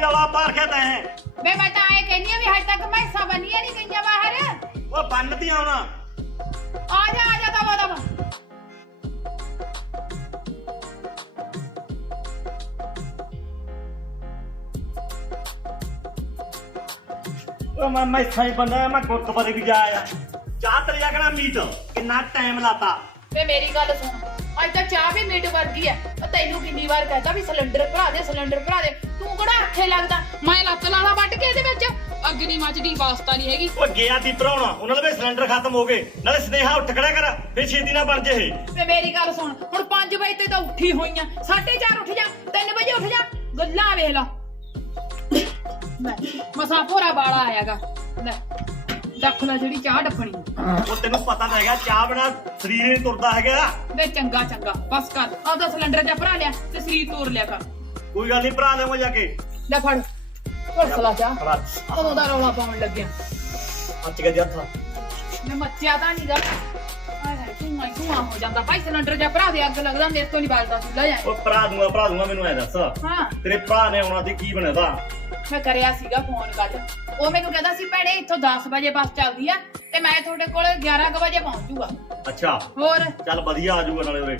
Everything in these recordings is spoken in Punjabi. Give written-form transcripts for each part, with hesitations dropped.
की रौला पा रखिया तैं वे मैं तो आए कहनी भी हज तक मैसा बनिया नहीं गई बाहर वो बनती आना आजा दबा दबा मैं मैसा ही बना मैं गुरुद्वारे भी जाया चाह तले जाकर मीट कितना टाइम लाता वे मेरी गल सुन अज तक चाह भी मीट वर्गी है तेनू किन्नी बार कहता भी सिलेंडर भरा दे तू किहड़ा आखे लगदा मैं लत्त लाला वट के इहदे विच अग्नि मचदी वास्ता नहीं हैगी ਉਹ ਗਿਆ ਦੀ ਭਰਾਉਣਾ ਉਹਨਾਂ ਦੇ ਸਿਲੰਡਰ ਖਤਮ ਹੋ ਗਏ ਨਾਲੇ ਸਨੇਹਾ ਉੱਠ ਖੜਿਆ ਕਰ ਫੇਰ ਛੇਤੀ ਨਾ ਬਣ ਜੇ ਇਹ ਵੇ ਮੇਰੀ ਗੱਲ ਸੁਣ ਹੁਣ 5 ਵਜੇ ਤੇ ਤਾਂ ਉੱਠੀ ਹੋਈਆਂ 4:30 ਉੱਠ ਜਾ 3 ਵਜੇ ਉੱਠ ਜਾ ਗੱਲਾਂ ਵੇਖ ਲਾ ਲੈ ਮਸਾ ਭੋਰਾ ਬਾਲਾ ਆਇਆਗਾ ਲੈ ਦੱਖ ਲੈ ਜਿਹੜੀ ਚਾਹ ਡੱਫਣੀ ਉਹ ਤੈਨੂੰ ਪਤਾ ਤਾਂ ਹੈਗਾ ਚਾਹ ਬਣਾ ਸਰੀਰ ਨਹੀਂ ਤੁਰਦਾ ਹੈਗਾ ਵੇ ਚੰਗਾ ਬਸ ਕਰ ਆਪਦਾ ਸਿਲੰਡਰ ਜਾ ਭਰਾ ਲਿਆ ਤੇ ਸਰੀਰ ਤੋੜ ਲਿਆ ਕਰ ਕੋਈ ਗੱਲ ਨਹੀਂ ਭਰਾ ਦੇਵਾਂ ਜਾ ਕੇ ਲੈ ਫੜ ਘੁਰਸਲਾ ਜਾ ਕਦੋਂ ਦਾ ਰੌਲਾ ਪਾਉਣ ਲੱਗਿਆ ਅੱਜ ਕੇ ਜੱਥਾ ਮੈਂ ਮੱਚਿਆ ਤਾਂ ਨਹੀਂਗਾ ਹਾਏ ਧੂਆਂ ਹੋ ਜਾਂਦਾ ਭਾਈ ਸਿਲੰਡਰ ਜਾ ਭਰਾ ਦੇ ਅੱਗ ਲੱਗਦਾ ਮੇਰੇ ਤੋਂ ਨਹੀਂ ਬਲਦਾ ਚੁੱਲਾ ਜਾ ਉਹ ਭਰਾ ਦੂੰਗਾ ਮੈਨੂੰ ਐ ਦੱਸ ਹਾਂ ਤੇਰੇ ਭਰਾ ਨੇ ਆਉਣਾ ਤੇ ਕੀ ਬਣਦਾ ਮੈਂ ਕਰਿਆ ਸੀਗਾ ਫੋਨ ਕੱਲ ਉਹ ਮੈਨੂੰ ਕਹਿੰਦਾ ਸੀ ਭੈਣੇ ਇੱਥੋਂ 10 ਵਜੇ ਬੱਸ ਚੱਲਦੀ ਆ ਤੇ ਮੈਂ ਤੁਹਾਡੇ ਕੋਲ 11 ਵਜੇ ਪਹੁੰਚੂਗਾ ਅੱਛਾ ਹੋਰ ਚੱਲ ਵਧੀਆ ਆ ਜਾਊਗਾ ਨਾਲੇ ਉਰੇ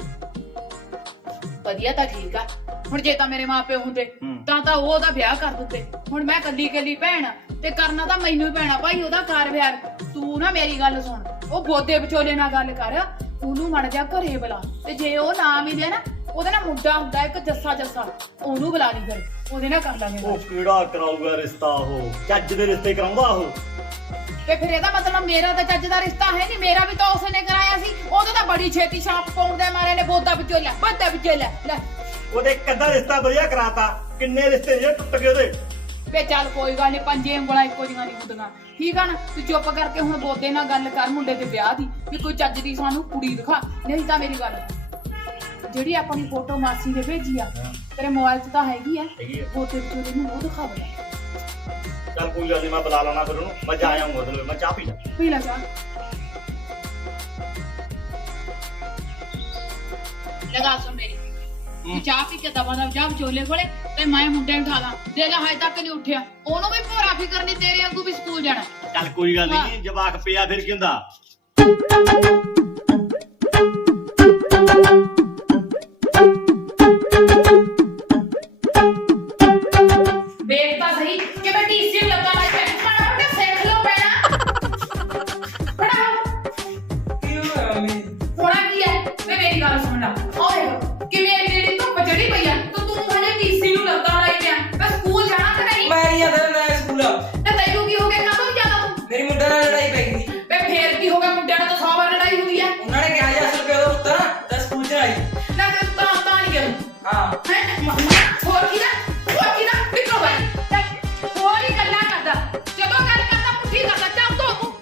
ਵਧੀਆ ਤਾਂ ਠੀਕ ਆ ਹੁਣ ਜੇ ਤਾਂ ਮੇਰੇ ਮਾਪੇ ਹੁੰਦੇ ਤਾਂ ਉਹ ਉਹਦਾ ਵਿਆਹ ਕਰ ਦਿੰਦੇ ਹੁਣ ਮੈਂ ਕੱਲੀ ਭੈਣ ਤੇ ਕਰਨਾ ਤਾਂ ਮੈਨੂੰ ਹੀ ਪੈਣਾ ਭਾਈ ਉਹਦਾ ਕਾਰ ਵਿਆਹ ਤੂੰ ਨਾ ਮੇਰੀ ਗੱਲ ਸੁਣ ਉਹ ਬੋਦੇ ਵਿਚੋਲੇ ਨਾਲ ਗੱਲ ਕਰ ਉਹਨੂੰ ਮੜ ਜਾ ਘਰੇ ਬੁਲਾ ਤੇ ਜੇ ਉਹ ਨਾ ਮਿਲੇ ਨਾ ਉਹਦੇ ਨਾਲ ਮੁੰਡਾ ਹੁੰਦਾ ਇੱਕ ਜੱਸਾ ਉਹਨੂੰ ਬੁਲਾ ਲਈ ਫਿਰ ਉਹਦੇ ਨਾਲ ਕਰ ਲਾਂਗੇ ਉਹ ਕਿਹੜਾ ਕਰਾਊਗਾ ਰਿਸ਼ਤਾ ਉਹ ਚੱਜ ਦੇ ਰਿਸ਼ਤੇ ਕਰਾਉਂਦਾ ਉਹ ਤੇ ਫਿਰ ਇਹਦਾ ਮਤਲਬ ਮੇਰਾ ਤਾਂ ਚੱਜ ਦਾ ਰਿਸ਼ਤਾ ਹੈ ਨਹੀਂ ਮੇਰਾ ਵੀ ਤਾਂ ਉਸਨੇ ਕਰਾਇਆ ਸੀ ਉਹਦੇ ਤਾਂ ਬੜੀ ਛੇਤੀ ਛਾਪ ਪਾਉਣ ਦੇ ਮਾਰੇ ਨੇ ਬੋਦਾ ਵਿਚੋਲਾ ਲੈ ਉਹਦੇ ਕੱਦਾ ਰਿਸ਼ਤਾ ਵਧੀਆ ਕਰਾਤਾ ਕਿੰਨੇ ਰਿਸ਼ਤੇ ਜੇ ਟੁੱਟ ਗਏ ਉਹਦੇ ਵੇ ਚੱਲ ਕੋਈ ਗੱਲ ਨਹੀਂ ਪੰਜੇ ਉਂਗਲਾਂ ਇੱਕੋ ਜਿਹੀਆਂ ਨਹੀਂ ਹੁੰਦੀਆਂ ਠੀਕ ਆ ਨਾ ਤੂੰ ਚੁੱਪ ਕਰਕੇ ਹੁਣ ਬੋਦੇ ਨਾਲ ਗੱਲ ਕਰ ਮੁੰਡੇ ਦੇ ਵਿਆਹ ਦੀ ਵੀ ਕੋਈ ਚੱਜ ਦੀ ਸਾਨੂੰ ਕੁੜੀ ਦਿਖਾ ਨਹੀਂ ਤਾਂ ਮੇਰੀ ਗੱਲ ਜਿਹੜੀ ਆਪਣੀ ਫੋਟੋ ਮਾਸੀ ਨੇ ਭੇਜੀ ਆ ਤੇਰੇ ਮੋਬਾਈਲ 'ਚ ਤਾਂ ਹੈਗੀ ਆ ਬੋਦੇ ਵਿਚੋਲੇ ਨੂੰ ਉਹ ਦਿਖਾ ਦੇ ਚੱਲ ਕੋਈ ਗੱਲ ਨਹੀਂ ਮੈਂ ਬੁਲਾ ਲੈਣਾ ਫਿਰ ਉਹਨੂੰ ਮੈਂ ਜਾ ਆਉਂਗਾ ਉਹਦੇ ਮੈਂ ਚਾਹ ਪੀ ਲੈ ਚਾਹ ਲਗਾ ਸੁਣ ਮੇਰੀ ਚਾਹ ਪੀ ਕੇ ਦਵਾ ਦਾ ਜਾ ਵਿਚੋਲੇ ਕੋਲੇ ਤੇ ਮੈਂ ਮੁੰਡੇ ਨੂੰ ਉਠਾ ਲਾਂ ਦੇ ਲੈ ਹਜੇ ਤੱਕ ਨਹੀਂ ਉੱਠਿਆ ਉਹਨੂੰ ਵੀ ਭੋਰਾ ਫਿਕਰ ਨਹੀਂ ਤੇਰੇ ਵਾਂਗੂ ਵੀ ਸਕੂਲ ਜਾਣਾ ਚੱਲ ਕੋਈ ਗੱਲ ਨਹੀਂ ਜਵਾਕ ਪਿਆ ਫਿਰ ਕੀ ਹੁੰਦਾ ਵੇਖ ਤਾਂ ਸਹੀ ਕਿ ਮੈਂ ਟੀਸੀ ਲੱਗਾ ਲਾਈ ਪੈ ਮਾੜਾ ਮੋਟਾ ਸਿੱਖ ਲਓ ਪੈਣਾ ਪੜਾਓ ਕੀ ਹੋਇਆ ਮੰਮੀ ਥੋੜਾ ਕੀ ਹੈ ਮੈਂ ਮੇਰੀ ਗੱਲ ਸੁਣ ਲਾ ਓਏ ਕਿਵੇਂ ਜਿਹੜੀ ਧੁੱਪ ਚੜੀ ਪਈ ਆ ਤੂੰ ਹਜੇ ਟੀਸੀ ਨੂੰ ਲੱਗਾ ਲਾਈ ਪਿਆ ਮੈਂ ਸਕੂਲ ਜਾਣਾ ਕਿ ਨਹੀਂ ਮੈਂ ਨਹੀਂ ਆਦਾ ਮੈਂ ਸਕੂਲ ਤੇ ਤੈਨੂੰ ਕੀ ਹੋ ਗਿਆ ਕਾਹਤੋਂ ਜਾਣਾ ਤੂੰ ਮੇਰੀ ਮੁੰਡੇ ਨਾਲ ਲੜਾਈ ਪੈ ਗਈ ਵੇ ਫੇਰ ਕੀ ਹੋ ਗਿਆ ਮੁੰਡਿਆਂ ਨਾਲ ਤਾਂ 100 ਵਾਰ ਲੜਾਈ ਹੁੰਦੀ ਆ ਉਹਨਾਂ ਨੇ ਕਿਹਾ 1000 ਰੁਪਏ ਦਾ ਉੱਤਰ ਤਾਂ ਸਕੂਲ ਚ ਆਈ ਨਾ ਤੇ ਤਾਂ ਨਹੀਂ ਗਿਆ ਹਾਂ ਹੋਰ ਕੀ ਨਾ ਨਿਕਲੋ ਬਾਈ ਹੋਰ ਹੀ ਗੱਲਾਂ ਕਰਦਾ ਜਦੋਂ ਗੱਲ ਕਰਦਾ ਮੁੱਠੀ ਕਰਦਾ ਚੱਲ ਤੂੰ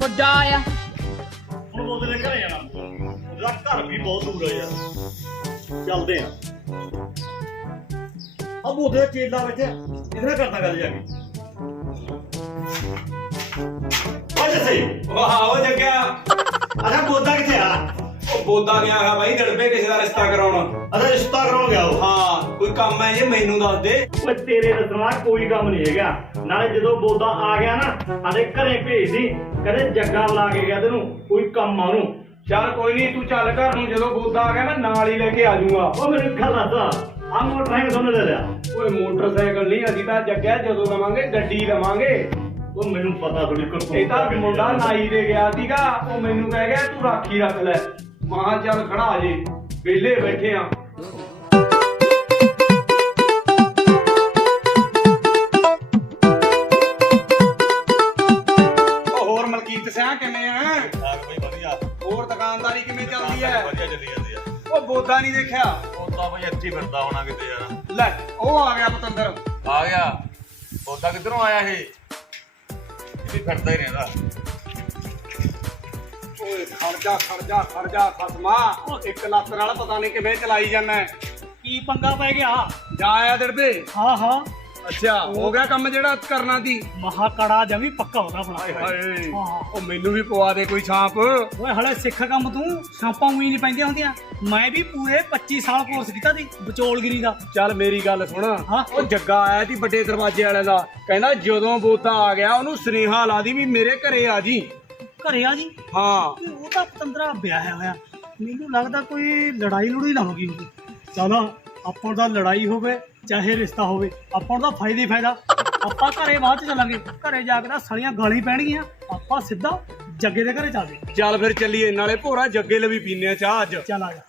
ਵੱਡਾ ਆਇਆ ਹੁਣ ਉਹਦੇ ਦੇ ਘਰੇ ਜਾਣਾ ਉਹਦਾ ਘਰ ਵੀ ਬਹੁਤ ਦੂਰ ਹੈ ਯਾਰ ਚੱਲਦੇ ਆ ਅਬ ਉਹਦੇ ਚੇਲਾ ਵਿੱਚ ਇਹਦੇ ਨਾਲ ਕਰਦਾ ਗੱਲ ਜਾ ਕੇ ਅੱਜ ਸੇ ਵਾਹ ਉਹ ਜੱਗਿਆ ਅਰੇ ਬੋਦਾ ਕਿੱਥੇ ਆ ਉਹ ਬੋਦਾ ਗਿਆ ਹੈ ਬਾਈ ਦੜਬੇ ਕਿਸੇ ਦਾ ਰਿਸ਼ਤਾ ਕਰਾਉਣ ਅਰੇ ਰਿਸ਼ਤਾ ਕਰਾਉਣ ਗਿਆ ਉਹ ਹਾਂ ਕੋਈ ਕੰਮ ਹੈ ਜੇ ਮੈਨੂੰ ਦੱਸ ਦੇ ਓਏ ਤੇਰੇ ਦੱਸਣਾ ਕੋਈ ਕੰਮ ਨਹੀਂ ਹੈਗਾ ਨਾਲੇ ਜਦੋਂ ਬੋਦਾ ਆ ਗਿਆ ਨਾ ਸਾਡੇ ਘਰੇ ਭੇਜ ਦੀ ਕਹਿੰਦੇ ਜੱਗਾ ਬੁਲਾ ਕੇ ਗਿਆ ਤੈਨੂੰ ਕੋਈ ਕੰਮ ਆ ਉਹਨੂੰ ਚੱਲ ਕੋਈ ਨਹੀਂ ਤੂੰ ਚੱਲ ਘਰ ਨੂੰ ਜਦੋਂ ਬੋਦਾ ਆ ਗਿਆ ਮੈਂ ਨਾਲ ਹੀ ਲੈ ਕੇ ਆ ਜਾਊਂਗਾ ਉਹ ਮੈਨੂੰ ਗੱਲ ਦੱਸ ਆ ਮੋਟਰਸਾਈਕਲ ਤੁਹਾਨੂੰ ਲੈ ਲਿਆ ਓਏ ਮੋਟਰਸਾਈਕਲ ਨਹੀਂ ਅਸੀਂ ਤਾਂ ਜੱਗਿਆ ਜਦੋਂ ਲਵਾਂਗੇ ਗੱਡੀ ਲਵਾਂਗੇ ਉਹ ਮੈਨੂੰ ਪਤਾ ਥੋੜੀ ਕਰ ਇਹ ਤਾਂ ਮੁੰਡਾ ਨਾਈ ਦੇ ਗਿਆ ਸੀਗਾ ਉਹ ਮੈਨੂੰ ਕਹਿ ਗਿਆ ਤੂੰ ਰਾਖੀ ਰੱਖ ਲੈ ਮਾਂ ਚੱਲ ਖੜਾ ਜੇ ਵਿਹਲੇ ਬੈਠੇ ਆ ਹੋਰ ਮਲਕੀਤ ਸਿਆ ਕਿਵੇਂ ਆ ਬਈ ਵਧੀਆ ਹੋਰ ਦੁਕਾਨਦਾਰੀ ਕਿਵੇਂ ਚੱਲਦੀ ਐ ਵਧੀਆ ਚੱਲੀ ਜਾਂਦੀ ਆ ਉਹ ਬੋਦਾ ਨਹੀਂ ਦੇਖਿਆ ਉਹ ਤਾਂ ਬਈ ਇੱਥੇ ਫਿਰਦਾ ਹੋਣਾ ਕਿਤੇ ਯਾਰ ਲੈ ਉਹ ਆ ਗਿਆ ਪਤੰਦਰ ਆ ਗਿਆ ਬੋਦਾ ਕਿੱਧਰੋਂ ਆਇਆ ਇਹ ਵੀ ਫਿਰਦਾ ਹੀ ਰਹਿੰਦਾ ਓਏ ਖਰਜਾ ਖਸਮਾ ਇੱਕ ਲੱਤ ਨਾਲ ਪਤਾ ਨਹੀਂ ਕਿਵੇਂ ਚਲਾਈ ਜਾਂਦਾ ਕੀ ਪੰਗਾ ਪੈ ਗਿਆ ਜਾ ਆਇਆ ਦੜਬੇ ਹਾਂ ਅੱਛਾ ਹੋ ਗਿਆ ਕੰਮ ਜਿਹੜਾ ਕਰਨਾ ਸੀ। ਮਹਾ ਕੜਾ ਜਮੀ ਪੱਕਾ ਉਹਦਾ ਹਾਏ ਬਣਾ ਹਾਏ ਹਾਂ। ਉਹ ਮੈਨੂੰ ਵੀ ਪਵਾ ਦੇ ਕੋਈ ਛਾਪ। ਓਏ ਹਲੇ ਸਿੱਖ ਕੰਮ ਤੂੰ ਛਾਪਾਂ ਉਹੀ ਨਹੀਂ ਪੈਂਦੀਆਂ ਹੁੰਦੀਆਂ। ਮੈਂ ਵੀ ਪੂਰੇ 25 ਸਾਲ ਕੋਰਸ ਕੀਤਾ ਸੀ ਵਿਚੋਲਗਿਰੀ ਦਾ। ਚੱਲ ਮੇਰੀ ਗੱਲ ਸੁਣ, ਹਾਂ। ਉਹ ਜੱਗਾ ਆਇਆ ਸੀ ਵੱਡੇ ਦਰਵਾਜ਼ੇ ਵਾਲੇ ਦਾ, ਕਹਿੰਦਾ ਜਦੋਂ ਬੋਤਾ ਆ ਗਿਆ ਉਹਨੂੰ ਸੁਨੇਹਾ ਲਾ ਦੀ ਵੀ ਮੇਰੇ ਘਰੇ ਆ ਜੀ। ਘਰੇ ਆ ਜੀ ਹਾਂ ਤੇ ਉਹ ਤਾਂ ਪਤੰਦਰਾ ਵਿਆਹਿਆ ਹੋਇਆ। ਮੈਨੂੰ ਲੱਗਦਾ ਕੋਈ ਲੜਾਈ ਲੜੂਈ ਨਾ ਹੋ ਗਈ ਹੋਊਗੀ। ਚਲ ਆਪਾਂ ਦਾ ਲੜਾਈ ਹੋਵੇ ਚਾਹੇ ਰਿਸ਼ਤਾ ਹੋਵੇ, ਆਪਾਂ ਦਾ ਫਾਇਦਾ ਹੀ ਫਾਇਦਾ। ਆਪਾਂ ਘਰੇ ਬਾਅਦ ਚ ਚੱਲਾਂਗੇ, ਘਰੇ ਜਾ ਕੇ ਤਾਂ ਸਾਲੀਆਂ ਗਾਲੀ ਪੈਣਗੀਆਂ। ਆਪਾਂ ਸਿੱਧਾ ਜੱਗੇ ਦੇ ਘਰੇ ਚੱਲਦੇ। ਚੱਲ ਫਿਰ ਚੱਲੀਏ, ਨਾਲੇ ਭੋਰਾ ਜੱਗੇ ਲਈ ਵੀ ਪੀਨੇ ਆ ਚਾਹ ਅੱਜ। ਚੱਲ ਆ ਜਾ।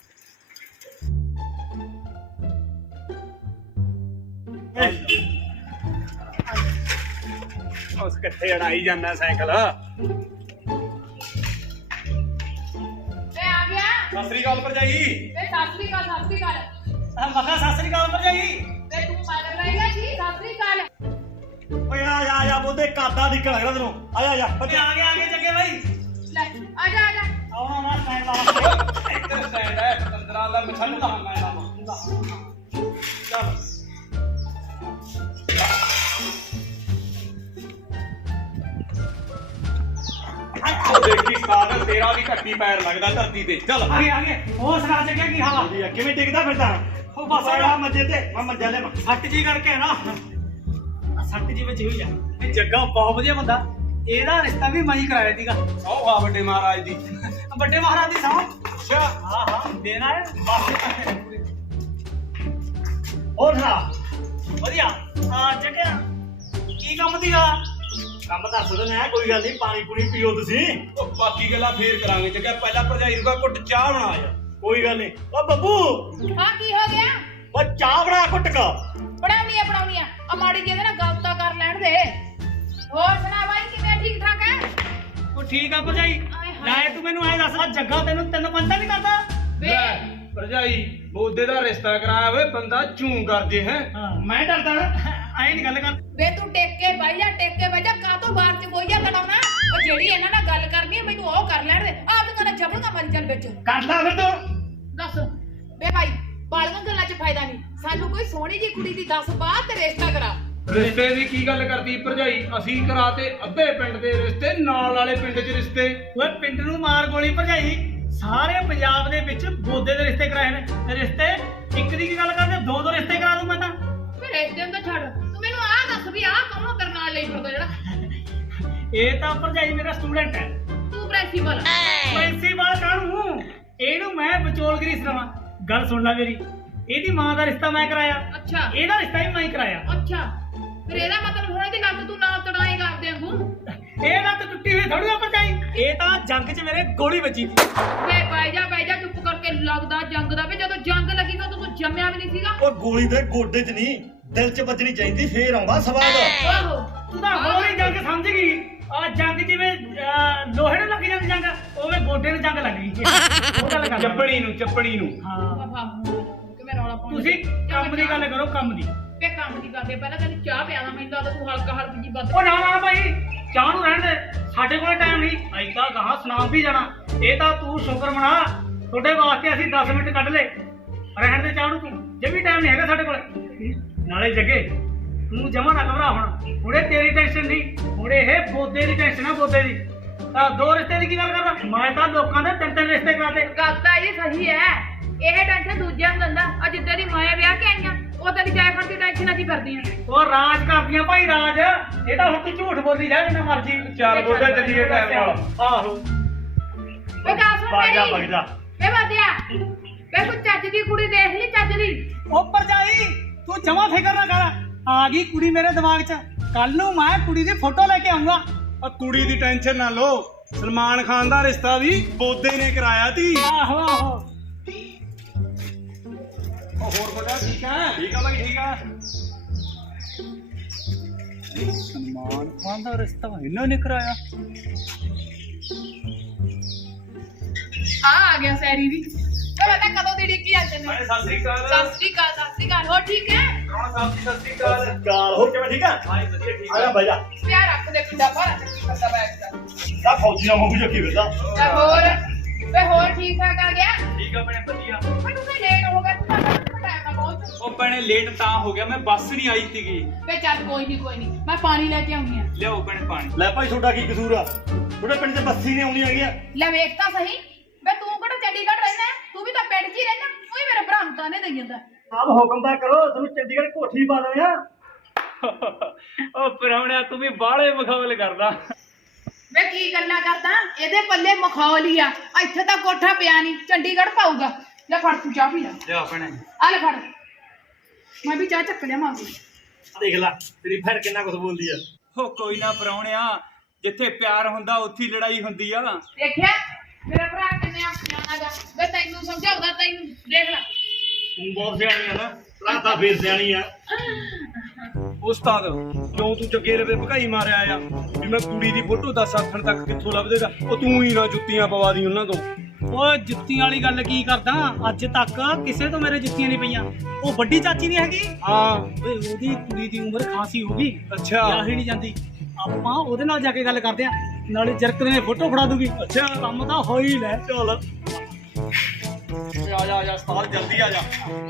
ਉਸ ਕਿੱਥੇ ਅੜਾਈ ਜਾਂਦਾ ਸਾਈਕਲ। ਵੇ ਆ ਗਿਆ ਸਤਿ ਸ੍ਰੀ ਅਕਾਲ ਭਰਜਾਈ। ਵੇ ਸਤਿ ਸ੍ਰੀ ਅਕਾਲ ਸਤਿ ਸ੍ਰੀ ਅਕਾਲ। ਮਖਾ ਸਤਿ ਸ੍ਰੀ ਅਕਾਲ ਭਰਜਾਈ। ਵੇ ਤੂੰ ਮੰਨ ਰਹੇਗਾ ਜੀ ਸਤਿ ਸ੍ਰੀ ਅਕਾਲ। ਓਏ ਆ ਜਾ ਬੋਦੇ ਕਾਦਾ ਨਿਕਲ ਲੱਗਦਾ ਤੈਨੂੰ। ਆ ਜਾ ਓਏ ਆ ਗਏ ਜੱਗੇ ਬਾਈ। ਲੈ ਆ ਜਾ ਆ ਜਾ। ਆਉਣਾ ਨਾ ਸਟੈਂਡ ਲਾ। ਇੱਧਰ ਸਟੈਂਡ ਹੈ ਪਤੰਦਰਾ ਦਾ ਮਿਠਾਈ ਦਾ ਮੈਂ ਲਾਵਾਂ। ਚੱਲ ਉਹ ਦੇਖੀ ਸਾਗਰ ਤੇਰਾ ਵੀ ਘੱਟੀ ਪੈਰ ਲੱਗਦਾ ਧਰਤੀ ਤੇ। ਚੱਲ ਆ ਗਏ ਹੋਰ ਸੁਣਾ ਜੱਗੇ ਕੀ ਹਾਲ ਆ? ਵਧੀਆ ਕਿਵੇਂ ਟਿਕਦਾ ਫਿਰਦਾ? ਉਹ ਬਸ ਆ ਮੱਜੇ ਤੇ ਮੈਂ ਮੱਜਾ ਲੈ ਸੱਟ ਜੀ ਕਰਕੇ ਨਾ ਸੱਟ ਜੀ ਵਿੱਚ ਹੋਈ ਆ। ਇਹ ਜੱਗਾ ਬਹੁਤ ਵਧੀਆ ਬੰਦਾ। ਇਹਦਾ ਰਿਸ਼ਤਾ ਵੀ ਮੈਂ ਹੀ ਕਰਾਇਆ ਸੀਗਾ। ਸੌ ਆ ਵੱਡੇ ਮਹਾਰਾਜ ਦੀ। ਵੱਡੇ ਮਹਾਰਾਜ ਦੀ ਸਹੁੰ। ਅੱਛਾ ਹਾਂ ਹਾਂ ਦੇਣਾ ਹੈ ਬਸ। ਹੋਰ ਸੁਣਾ ਵਧੀਆ। ਆ ਜੱਗਿਆ ਕੀ ਕੰਮ ਦੀਗਾ? ਕੰਮ ਦੱਸ ਦੇਣਾ, ਕੋਈ ਗੱਲ ਨਹੀਂ, ਪਾਣੀ ਪੂਣੀ ਪੀਓ ਤੁਸੀਂ। ਉਹ ਬਾਕੀ ਗੱਲਾਂ ਫੇਰ ਕਰਾਂਗੇ। ਜੱਗਾ ਪਹਿਲਾਂ ਭਰਜਾਈ ਨੂੰ ਘੁੱਟ ਚਾਹ ਬਣਾ ਆ। ਕੋਈ ਗੱਲ ਨਹੀਂ। ਓ ਬੱਬੂ ਹਾਂ ਕੀ ਹੋ ਗਿਆ? ਓ ਚਾਹ ਬਣਾ ਘੁੱਟ ਕਾ। ਬਣਾਉਣੀ ਆ ਆ ਮਾੜੀ ਜਿਹੀ ਇਹਦੇ ਨਾਲ ਗੱਲ ਤਾਂ ਕਰ ਲੈਣ ਦੇ। ਹੋਰ ਸੁਣਾ ਬਾਈ ਕਿਵੇਂ ਠੀਕ ਠਾਕ ਹੈ? ਉਹ ਠੀਕ ਆ ਭਰਜਾਈ। ਲੈ ਤੂੰ ਮੈਨੂੰ ਐ ਦੱਸ ਜੱਗਾ ਤੈਨੂੰ 3-5 ਨਹੀਂ ਕਰਦਾ? ਵੇ ਭਰਜਾਈ ਬੋਦੇ ਦਾ ਰਿਸ਼ਤਾ ਕਰਾਇਆ ਵੇ ਬੰਦਾ ਚੂੰ ਕਰਦੇ ਹੈ। ਮੈਂ ਡਰਦਾ ਐ ਨਹੀਂ ਗੱਲ ਕਰ। ਵੇ ਤੂੰ ਟੇਕ ਕੇ ਬਹਿ ਜਾ ਕਾਹਤੋਂ ਬਾਹਰ ਚ ਬੋਈਆ ਲੜਾਉਣਾ? ਉਹ ਜਿਹੜੀ ਇਹਨਾਂ ਨਾਲ ਗੱਲ ਕਰਨੀ ਹੈ ਮੈਨੂੰ ਉਹ ਕਰ ਲੈਣ ਦੇ। ਆਪ ਨੂੰ ਕਹਿੰਦਾ ਜਬਰ ਮਾਰੀ ਚੱਲ ਵਿੱਚ। ਕਰ ਲਾ ਫਿਰ ਤੂੰ। ਦੱਸ ਵੇ ਭਾਈ ਬਾਲੀਆਂ ਗੱਲਾਂ 'ਚ ਫਾਇਦਾ ਨਹੀਂ। ਸਾਨੂੰ ਕੋਈ ਸੋਹਣੀ ਜੀ ਕੁੜੀ ਦੀ ਦੱਸ ਬਾਅਦ ਤੇ ਰਿਸ਼ਤਾ ਕਰਾ। ਰਿਸ਼ਤੇ ਦੀ ਕੀ ਗੱਲ ਕਰਦੀ ਭਰਜਾਈ? ਅਸੀਂ ਕਰਾਤੇ ਅੱਧੇ ਪਿੰਡ ਦੇ ਰਿਸ਼ਤੇ, ਨਾਲ ਵਾਲੇ ਪਿੰਡ 'ਚ ਰਿਸ਼ਤੇ। ਓਏ ਪਿੰਡ ਨੂੰ ਮਾਰ ਗੋਲੀ ਭਰਜਾਈ। ਸਾਰੇ ਪੰਜਾਬ ਦੇ ਵਿੱਚ ਬੋਦੇ ਦੇ ਰਿਸ਼ਤੇ ਕਰਾਏ ਨੇ। ਰਿਸ਼ਤੇ ਇੱਕ ਦੀ ਕੀ ਗੱਲ ਕਰਦੇ, ਦੋ ਰਿਸ਼ਤੇ ਕਰਾ ਦੂੰ ਮੈਂ ਤਾਂ। ਫਿਰ ਰਿਸ਼ਤੇ ਨੂੰ ਤਾਂ ਛੱਡ, ਤੂੰ ਮੈਨੂੰ ਆਹ ਦੱਸ ਵੀ ਆਹ ਕੌਣ ਤੇਰੇ ਨਾਲ ਲਈ ਫਿਰਦਾ ਜਿਹੜਾ? ਇਹ ਤਾਂ ਭਰਜਾਈ ਮੇਰਾ ਸਟੂਡੈਂਟ ਹੈ। ਤੂੰ ਪ੍ਰਿੰਸੀਪਲ। ਪ੍ਰਿੰਸੀਪਲ ਕਾਹਨੂੰ? ਇਹਨੂੰ ਮੈਂ ਵਿਚੋਲਗਿਰੀ ਸੁਣਾਵਾਂ। ਗੱਲ ਸੁਣ ਲੈ ਮੇਰੀ। ਇਹਦੀ ਮਾਂ ਦਾ ਰਿਸ਼ਤਾ ਮੈਂ ਕਰਾਇਆ। ਅੱਛਾ ਇਹਦਾ ਰਿਸ਼ਤਾ ਵੀ ਮੈਂ ਹੀ ਕਰਾਇਆ। ਅੱਛਾ ਫਿਰ ਇਹਦਾ ਮਤਲਬ ਹੁਣ ਇਹਦੀ ਲੱਤ ਤੂੰ ਨਾਲ ਤੜਾਏ ਕਰਦੇ ਆਂਗੂ। ਇਹ ਲੱਤ ਟੁੱਟੀ ਹੋਈ ਥੋੜੀ ਆ ਭਰਜਾਈ। ਇਹ ਤਾਂ ਜੰਗ 'ਚ ਮੇਰੇ ਗੋਲੀ ਵੱਜੀ ਸੀ। ਵੇ ਬਹਿ ਜਾ ਚੁੱਪ ਕਰਕੇ। ਲੱਗਦਾ ਜੰਗ ਦਾ ਵੀ ਜਦੋਂ ਜੰਗ ਲੱਗੀ ਤਾਂ ਤੂੰ ਜੰਮਿਆ ਵੀ ਨਹੀਂ ਸੀਗਾ। ਓ ਗੋਲੀ ਤੇ ਗੋਡੇ 'ਚ ਨਹੀਂ, ਦਿਲ 'ਚ ਵੱਜਣੀ ਚਾਹੀਦੀ, ਫੇਰ ਆਉਂਦਾ ਸਵਾਦ। ਆਹੋ ਤੂੰ ਤਾਂ ਹੋਰ ਹੀ ਜੰਗ ਸਮਝ ਗਈ। ਆ ਜੰਗ ਜਿਵੇਂ ਲੋਹੇ ਨੂੰ ਲੱਗੀ ਜਾਂਦੀ ਜੰਗ, ਉਵੇਂ ਗੋਡੇ ਨੂੰ ਜੰਗ ਲੱਗ ਗਈ। ਉਹ ਗੱਲ ਕਰ। ਚੱਪੜੀ ਨੂੰ ਹਾਂ ਕਿਵੇਂ ਰੌਲਾ ਪਾਉਂਦਾ? ਤੁਸੀਂ ਕੰਮ ਦੀ ਗੱਲ ਕਰੋ, ਕੰਮ ਦੀ। ਵੇ ਕੰਮ ਦੀ ਕਰਦੇ ਪਹਿਲਾਂ ਤੈਨੂੰ ਚਾਹ ਪਿਆਦਾ। ਮੈਨੂੰ ਲੱਗਦਾ ਤੂੰ ਹਲਕੀ ਜੀ ਵੱਧ। ਉਹ ਨਾ ਭਾਈ ਚਾਹ ਨੂੰ ਰਹਿਣ ਦੇ, ਸਾਡੇ ਕੋਲ ਟਾਈਮ ਨਹੀਂ। ਅਸੀਂ ਤਾਂ ਗਾਹਾਂ ਸੁਣਾ ਵੀ ਜਾਣਾ। ਇਹ ਤਾਂ ਤੂੰ ਸ਼ੁਕਰ ਮਨਾ, ਤੁਹਾਡੇ ਵਾਸਤੇ ਅਸੀਂ 10 ਮਿੰਟ ਕੱਢ ਲਏ। ਰਹਿਣ ਦੇ ਚਾਹ ਨੂੰ ਤੂੰ, ਜੇ ਵੀ ਟਾਈਮ ਨਹੀਂ ਹੈਗਾ ਸਾਡੇ ਕੋਲ। ਨਾਲੇ ਜੱਗੇ ਤੂੰ ਜਮਾ ਨਾ ਘਬਰਾ। ਹੁਣੇ ਤੇਰੀ ਟੈਨਸ਼ਨ ਨਹੀਂ, ਹੁਣੇ ਇਹ ਬੋਦੇ ਦੀ ਟੈਨਸ਼ਨ ਆ। ਬੋਦੇ ਦੀ ਤਾਂ ਦੋ ਰਿਸ਼ਤੇ ਦੀ ਕੀ ਗੱਲ ਕਰਦਾ? ਮੈਂ ਤਾਂ ਲੋਕਾਂ ਦੇ 3-3 ਰਿਸ਼ਤੇ ਕਰਾਤੇ। ਗੱਲ ਤਾਂ ਇਹ ਸਹੀ ਹੈ। ਇਹ ਟੈਨਸ਼ਨ ਦੂਜਿਆਂ ਨੂੰ ਦਿੰਦਾ। ਆ ਜਿੱਦਾਂ ਦੀ ਮਾਇਆ ਵਿਆਹ ਕੇ ਆਈਆਂ ਉਹ ਤੇਰੀ ਜਾਇਫਰ ਦੀ ਟੈਨਸ਼ਨ ਅਸੀਂ ਕਰਦੀਆਂ। ਉਹ ਰਾਜ ਕਰਦੀਆਂ ਭਾਈ ਰਾਜ। ਇਹ ਤਾਂ ਹੁਣ ਤੂੰ ਝੂਠ ਬੋਲੀ ਜਾ ਜਿੰਨਾ ਮਰਜੀ। ਚਾਰ ਬੋਦੇ ਚੱਲੀਏ ਟਾਈਮ ਨਾਲ। ਆਹੋ ਵੇ ਗੱਲ ਸੁਣ ਵਗ ਜਾ ਮੇਰੀ। ਵਗ ਜਾ। ਵੇ ਵਾਦਿਆ ਵੇ ਕੋਈ ਚੱਜ ਦੀ ਕੁੜੀ ਦੇਖ ਲਈ, ਚੱਜ ਦੀ। ਉਹ ਭਰਜਾਈ ਤੂੰ ਜਮਾ ਫਿਕਰ ਨਾ ਕਰ। ਆ ਗਈ ਕੁੜੀ ਮੇਰੇ ਦਿਮਾਗ 'ਚ। ਕੱਲ ਨੂੰ ਮੈਂ ਕੁੜੀ ਦੀ ਫੋਟੋ ਲੈ ਕੇ ਆਉਂਗਾ। ਆ ਕੁੜੀ ਦੀ ਟੈਨਸ਼ਨ ਨਾ ਲਓ, ਸਲਮਾਨ ਖਾਨ ਦਾ ਰਿਸ਼ਤਾ ਵੀ ਬੋਦੇ ਨੇ ਕਰਾਇਆ ਤੀ। ਆਹੋ ਹੋਰ ਬੋਲਿਆ ਠੀਕ ਆ ਭਾਈ ਠੀਕ ਆ। ਸਲਮਾਨ ਖਾਨ ਦਾ ਰਿਸ਼ਤਾ ਇਹਨਾਂ ਨੇ ਕਰਾਇਆ। ਆ ਗਿਆ ਸੈਰੀ ਵੀ। ਵੇ ਮੈਂ ਤਾਂ ਕਦੋਂ ਦੀ ਡਿੱਕੀ ਜਾਂਦੇ ਨੇ। ਸਤਿ ਸ੍ਰੀ ਅਕਾਲ। ਸਤਿ ਸ੍ਰੀ ਅਕਾਲ। ਹੋਰ ਠੀਕ ਹੈ? ਹਾਂ ਸਾਹਿਬ ਸਤਿ ਸ੍ਰੀ ਅਕਾਲ। ਗਾਲ ਹੋ ਕਿਵੇਂ ਠੀਕ ਆ? ਹਾਂ ਵਧੀਆ ਠੀਕ ਆ ਜਾ ਬਹਿ ਜਾ। ਪਿਆਰ ਰੱਖ ਦੇ ਖੁੱਡਾ ਪਰ ਖੱਦਾ ਬੈਠ ਜਾ। ਆ ਫੌਜੀ ਨਾ ਮੂੰਹ ਚੱਕੀ ਫਿਰਦਾ। ਤੇ ਹੋਰ ਵੇ ਹੋਰ ਠੀਕ ਠਾਕ ਆ ਗਿਆ? ਠੀਕ ਆ ਆਪਣੇ ਵਧੀਆ। ਮੈਨੂੰ ਤਾਂ ਲੇਟ ਹੋ ਗਿਆ। ਤੂੰ ਤਾਂ ਟਾਈਮ ਨਾਲ ਪਹੁੰਚ। ਉਹ ਭੈਣੇ ਲੇਟ ਤਾਂ ਹੋ ਗਿਆ, ਮੈਂ ਬੱਸ ਨਹੀਂ ਆਈ ਸੀਗੀ। ਵੇ ਚੱਲ ਕੋਈ ਨਹੀਂ ਮੈਂ ਪਾਣੀ ਲੈ ਕੇ ਆਉਂਦੀ ਆ। ਲਿਆਓ ਭੈਣੇ ਪਾਣੀ। ਲੈ ਭਾਈ ਤੁਹਾਡਾ ਕੀ ਕਸੂਰ ਆ? ਤੁਹਾਡੇ ਪਿੰਡ 'ਚ ਬੱਸੀ ਨਹੀਂ ਆਉਣੀ ਹੈਗੀ ਆ। ਲੈ ਵੇਖ ਤਾਂ ਸਹੀ, ਵੇ ਤੂੰ ਕਿਹੜਾ ਚੰਡੀਗੜ੍ਹ ਰਹਿਣਾ? ਤੂੰ ਵੀ ਤਾਂ ਪਿੰਡ 'ਚ ਹੀ ਰਹਿਣਾ। ਤੂੰ ਹੀ ਮੇਰੇ ਭਰਾ ਨੂੰ ਤਾਨੇ ਦੇਈ ਜਾਂਦਾ। ਆਪ ਹੁਕਮ ਤਾਂ ਕਰੋ, ਤੈਨੂੰ ਚੰਡੀਗੜ੍ਹ ਕੋਠੀ ਪਾ ਦੇਣੇ ਆ। ਉਹ ਪ੍ਰਾਹੁਣਿਆ ਤੂੰ ਵੀ ਬਾਹਲੇ ਮਖੌਲ ਕਰਦਾ। ਵੇ ਕੀ ਗੱਲਾਂ ਕਰਦਾ? ਇਹਦੇ ਪੱਲੇ ਮਖੌਲ ਹੀ ਆ। ਇੱਥੇ ਤਾਂ ਕੋਠਾ ਪਿਆ ਨਹੀਂ, ਚੰਡੀਗੜ੍ਹ ਪਾਊਗਾ। ਲੈ ਫੜ ਤੂੰ ਚਾਹ ਪੀ ਲੈ। ਲਿਆ ਭੈਣੇ। ਆ ਲੈ ਫੜ, ਮੈਂ ਵੀ ਚਾਹ ਚੱਕ ਲਿਆ ਮਾਂਗੀ। ਦੇਖ ਲੈ ਤੇਰੀ ਭੈਣ ਕਿੰਨਾ ਕੁਝ ਬੋਲਦੀ ਆ। ਉਹ ਕੋਈ ਨਾ ਪ੍ਰਾਹੁਣਿਆ, ਜਿੱਥੇ ਪਿਆਰ ਹੁੰਦਾ ਉੱਥੇ ਹੀ ਲੜਾਈ ਹੁੰਦੀ ਆ। ਦੇਖਿਆ ਮੇਰਾ ਭਰਾ ਕਿੰਨੇ ਸਿਆਣਾ ਗਾ। ਵੇ ਤੈਨੂੰ ਸਮਝਾਉਂਦਾ, ਤੈਨੂੰ ਦੇਖ ਲੈ। ਤੂੰ ਬਹੁਤ ਸਿਆਣੀ ਆ ਨਾ, ਭਰਾ ਤਾਂ ਫੇਰ ਸਿਆਣੀ ਆ। ਉਸਤਾਦ ਕਿਉਂ ਤੂੰ ਜੱਗੇ ਲਵੇ ਭਕਾਈ ਮਾਰਿਆ ਆ ਵੀ ਮੈਂ ਕੁੜੀ ਦੀ ਫੋਟੋ ਦੱਸ ਆਖਣ ਤੱਕ ਕਿੱਥੋਂ ਲੱਭ ਦੇਗਾ? ਉਹ ਤੂੰ ਹੀ ਨਾ ਜੁੱਤੀਆਂ ਪਵਾ ਦੀ ਉਹਨਾਂ ਤੋਂ। ਓਏ ਜੁੱਤੀਆਂ ਵਾਲੀ ਗੱਲ ਕੀ ਕਰਦਾ? ਅੱਜ ਤੱਕ ਕਿਸੇ ਤੋਂ ਮੇਰੇ ਜੁੱਤੀਆਂ ਨਹੀਂ ਪਈਆਂ। ਉਹ ਵੱਡੀ ਚਾਚੀ ਨਹੀਂ ਹੈਗੀ? ਹਾਂ। ਓਏ ਉਹਦੀ ਕੁੜੀ ਦੀ ਉਮਰ ਖਾਸੀ ਹੋ ਗਈ, ਅੱਛਾ। ਵਿਆਹ ਹੀ ਨਹੀਂ ਜਾਂਦੀ। ਆਪਾਂ ਉਹਦੇ ਨਾਲ ਜਾ ਕੇ ਗੱਲ ਕਰਦੇ ਆ, ਨਾਲੇ ਜਰਕ ਨੇ ਫੋਟੋ ਫੜਾ ਦੂਗੀ। ਅੱਛਾ। ਕੰਮ ਤਾਂ ਹੋ ਹੀ ਲੈ। ਚੱਲ ਆ ਜਾ ਉਸਤਾਦ ਜਲਦੀ ਆ ਜਾ।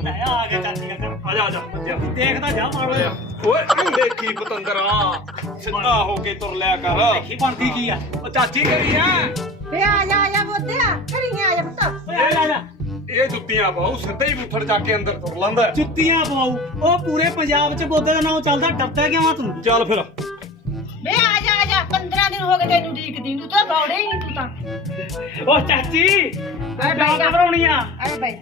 ਲੈ ਆ ਗਿਆ ਚਾਚੀ ਦਾ ਘਰ। ਆ ਜਾ ਬੱਜਿਆ। ਦੇਖਦਾ ਜਾ ਮਾਰ ਲਿਆ। ਓਏ ਦੇਖੀ ਪਤੰਦਰਾ ਸਿੱਧਾ ਹੋ ਕੇ ਤੁਰ ਲਿਆ ਕਰ। ਦੇਖੀ ਬਣਦੀ ਕੀ ਆ। ਉਹ ਚਾਚੀ ਕਰੀ ਆ ਵੇ ਆ ਜਾ ਬੋਤਿਆ ਕਰੀ ਆ ਜਾ ਪੁੱਤ। ਓਏ ਆ ਜਾ ਇਹ ਜੁੱਤੀਆਂ ਪਾਉ ਸਿੱਧਾ ਹੀ ਬੂਥੜ ਜਾ ਕੇ ਅੰਦਰ ਤੁਰ ਲੈਂਦਾ। ਜੁੱਤੀਆਂ ਪਵਾਉ। ਉਹ ਪੂਰੇ ਪੰਜਾਬ 'ਚ ਬੋਦੇ ਦਾ ਨਾਮ ਚੱਲਦਾ, ਡਰਦਾ ਕਿਉਂ ਆ ਤੂੰ? ਚੱਲ ਫਿਰ। ਵੇ ਆ ਜਾ 15 ਦਿਨ ਹੋ ਗਏ ਤੈਨੂੰ ਉਡੀਕਦੀ, ਤੂੰ ਤਾਂ ਦੌੜੇ ਹੀ ਨਹੀਂ ਤੂੰ ਤਾਂ। ਉਹ ਚਾਚੀ ਅਰੇ ਗੱਲ ਬੈਠ ਜਾ। ਘਬਰਾਉਣੀ ਆ। ਅਰੇ ਬਈ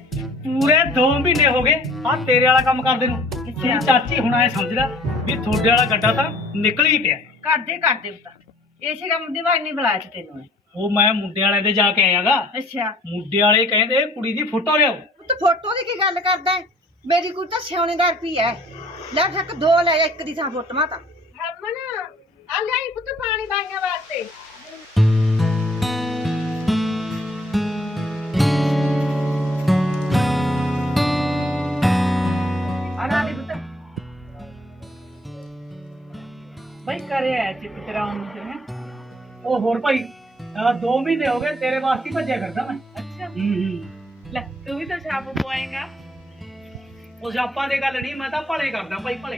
ਪੂਰੇ 2 ਮਹੀਨੇ ਹੋ ਗਏ ਆ ਤੇਰੇ ਵਾਲਾ ਕੰਮ ਕਰਦੇ ਨੂੰ। ਅੱਛਾ। ਚਾਚੀ ਹੁਣ ਐ ਸਮਝ ਲੈ ਵੀ ਤੁਹਾਡੇ ਵਾਲਾ ਗੱਡਾ ਤਾਂ ਨਿਕਲ ਹੀ ਪਿਆ। ਕਰਦੇ ਪੁੱਤ, ਇਸੇ ਕੰਮ ਦੀ ਵਾਰ ਨਹੀਂ ਬੁਲਾਇਆ ਸੀ ਤੈਨੂੰ। ਉਹ ਮੈਂ ਮੁੰਡੇ ਵਾਲੇ ਦੇ ਜਾ ਕੇ ਆਇਆਗਾ। ਅੱਛਾ ਮੁੰਡੇ ਵਾਲੇ ਕਹਿੰਦੇ ਕੁੜੀ ਦੀ ਫੋਟੋ ਲਿਆਓ। ਤੂੰ ਫੋਟੋ ਦੀ ਕੀ ਗੱਲ ਕਰਦਾ? ਮੇਰੀ ਕੁੜੀ ਤਾਂ ਸਿਆਣੇਦਾਰ ਪੀ ਐ। ਲੈ ਠੱਕ 2 ਲੈ ਜਾ, ਇੱਕ ਦੀ ਥਾਂ ਫੋਟੋਆਂ ਤਾਂ। ਹਰਮਨ ਆ ਲੈ ਪੁੱਤ ਪਾਣੀ ਬਾਈਆਂ ਵਾਸਤੇ। ਆਣਾ ਦੀ ਪੁੱਤ ਭਾਈ ਕਰਿਆ ਚਿੱਤ ਤੇਰਾ ਉਹਨੂੰ ਕਿਵੇਂ? ਉਹ ਹੋਰ ਭਾਈ 2 ਮਹੀਨੇ ਹੋ ਗਏ ਤੇਰੇ ਵਾਸਤੇ ਹੀ ਭੱਜਿਆ ਕਰਦਾ ਮੈਂ। ਅੱਛਾ ਲੈ ਤੂੰ ਵੀ ਤਾਂ ਛਾਪ ਪਵਾਏਗਾ। ਉਹ ਜਾਪਾਂ ਦੀ ਗੱਲ ਨਹੀਂ, ਮੈਂ ਤਾਂ ਭਲੇ ਕਰਦਾ ਭਾਈ, ਭਲੇ।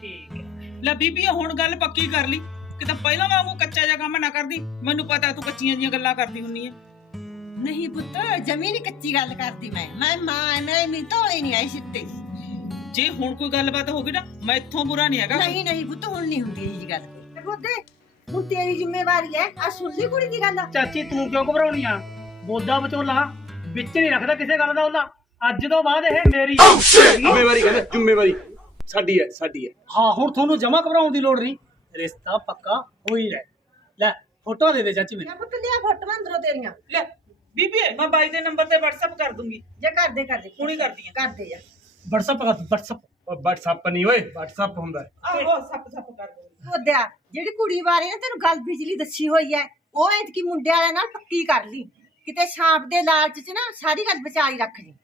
ਠੀਕ ਹੈ। ਲੈ ਬੀਬੀ ਹੁਣ ਗੱਲ ਪੱਕੀ ਕਰ ਲਈ, ਕਿਤੇ ਪਹਿਲਾਂ ਵਾਂਗੂ ਕੱਚਾ ਜਿਹਾ ਕੰਮ ਨਾ ਕਰਦੀ। ਮੈਨੂੰ ਪਤਾ ਤੂੰ ਕੱਚੀਆਂ ਜੀਆਂ ਗੱਲਾਂ ਕਰਦੀ ਹੁੰਨੀ ਆ। ਨਹੀਂ ਪੁੱਤ, ਜਮੀ ਨੀ ਕੱਚੀ ਗੱਲ ਕਰਦੀ ਮੈਂ ਮਾਂ ਮੈਂ ਧੋਲੇ ਨਹੀਂ ਆਈ ਸਿੱਤੇ। ਜੇ ਹੁਣ ਕੋਈ ਗੱਲਬਾਤ ਹੋ ਗਈ ਨਾ, ਮੈਂ ਇੱਥੋਂ ਬੁਰਾ ਨਹੀਂ ਹੈਗਾ। ਨਹੀਂ ਪੁੱਤ, ਹੁਣ ਨਹੀਂ ਹੁੰਦੀ ਇਹ ਜੀ ਗੱਲ। ਤੇ ਬੋਦੇ ਹੁਣ ਤੇਰੀ ਜ਼ਿੰਮੇਵਾਰੀ ਹੈ। ਆ ਸੁਣਦੀ ਕੁੜੀ ਦੀ ਗੱਲ। ਚਾਚੀ ਤੂੰ ਕਿਉਂ ਘਬਰਾਉਣੀ ਆ? ਬੋਦਾ ਵਿਚੋਲਾ ਵਿੱਚ ਨਹੀਂ ਰੱਖਦਾ ਕਿਸੇ ਗੱਲ ਦਾ ਉਹਦਾ। ਅੱਜ ਤੋਂ ਬਾਅਦ ਇਹ ਮੇਰੀ ਜ਼ਿੰਮੇਵਾਰੀ ਕਹਿੰਦਾ, ਜ਼ਿੰਮੇਵਾਰੀ ਸਾਡੀ ਹੈ। ਹਾਂ ਹੁਣ ਤੁਹਾਨੂੰ ਜਮਾ ਘਬਰਾਉਣ ਦੀ ਲੋੜ ਨਹੀਂ, ਰਿਸ਼ਤਾ ਪੱਕਾ ਹੋ ਹੀ ਰਿਹਾ। ਲੈ ਫੋਟੋ ਦੇ ਜਾ ਮੈਨੂੰ। ਨਾ ਪੁੱਤ ਲਿਆ ਫੋਟੋਆਂ ਅੰਦਰੋਂ ਤੇਰੀਆਂ। ਲੈ ਬੀਬੀ ਮੈਂ ਬਾਈ ਦੇ ਨੰਬਰ ਤੇ WhatsApp ਕਰ ਦੂੰਗੀ। ਜੇ ਕਰਦੇ ਹੁਣੀ ਕਰਦੀ ਆ। ਕਰਦੇ ਜਾ। WhatsApp ਉਹ WhatsApp ਨਹੀਂ ਓਏ, WhatsApp ਹੁੰਦਾ ਹੈ। ਆਹੋ ਸੱਪ ਕਰ ਦੂੰਗੀ। ਬੋਦਿਆ ਜਿਹੜੀ ਕੁੜੀ ਬਾਰੇ ਨਾ ਤੈਨੂੰ ਗੱਲ ਬਿਜਲੀ ਦੱਸੀ ਹੋਈ ਹੈ, ਉਹ ਐਤਕੀ ਮੁੰਡੇ ਵਾਲਿਆਂ ਨਾਲ ਪੱਕੀ ਕਰ ਲਈ। ਕਿਤੇ ਛਾਪ ਦੇ ਲਾਲਚ 'ਚ ਨਾ ਸਾਰੀ ਗੱਲ ਵਿਚਾਰੀ ਰੱਖ ਲਈ।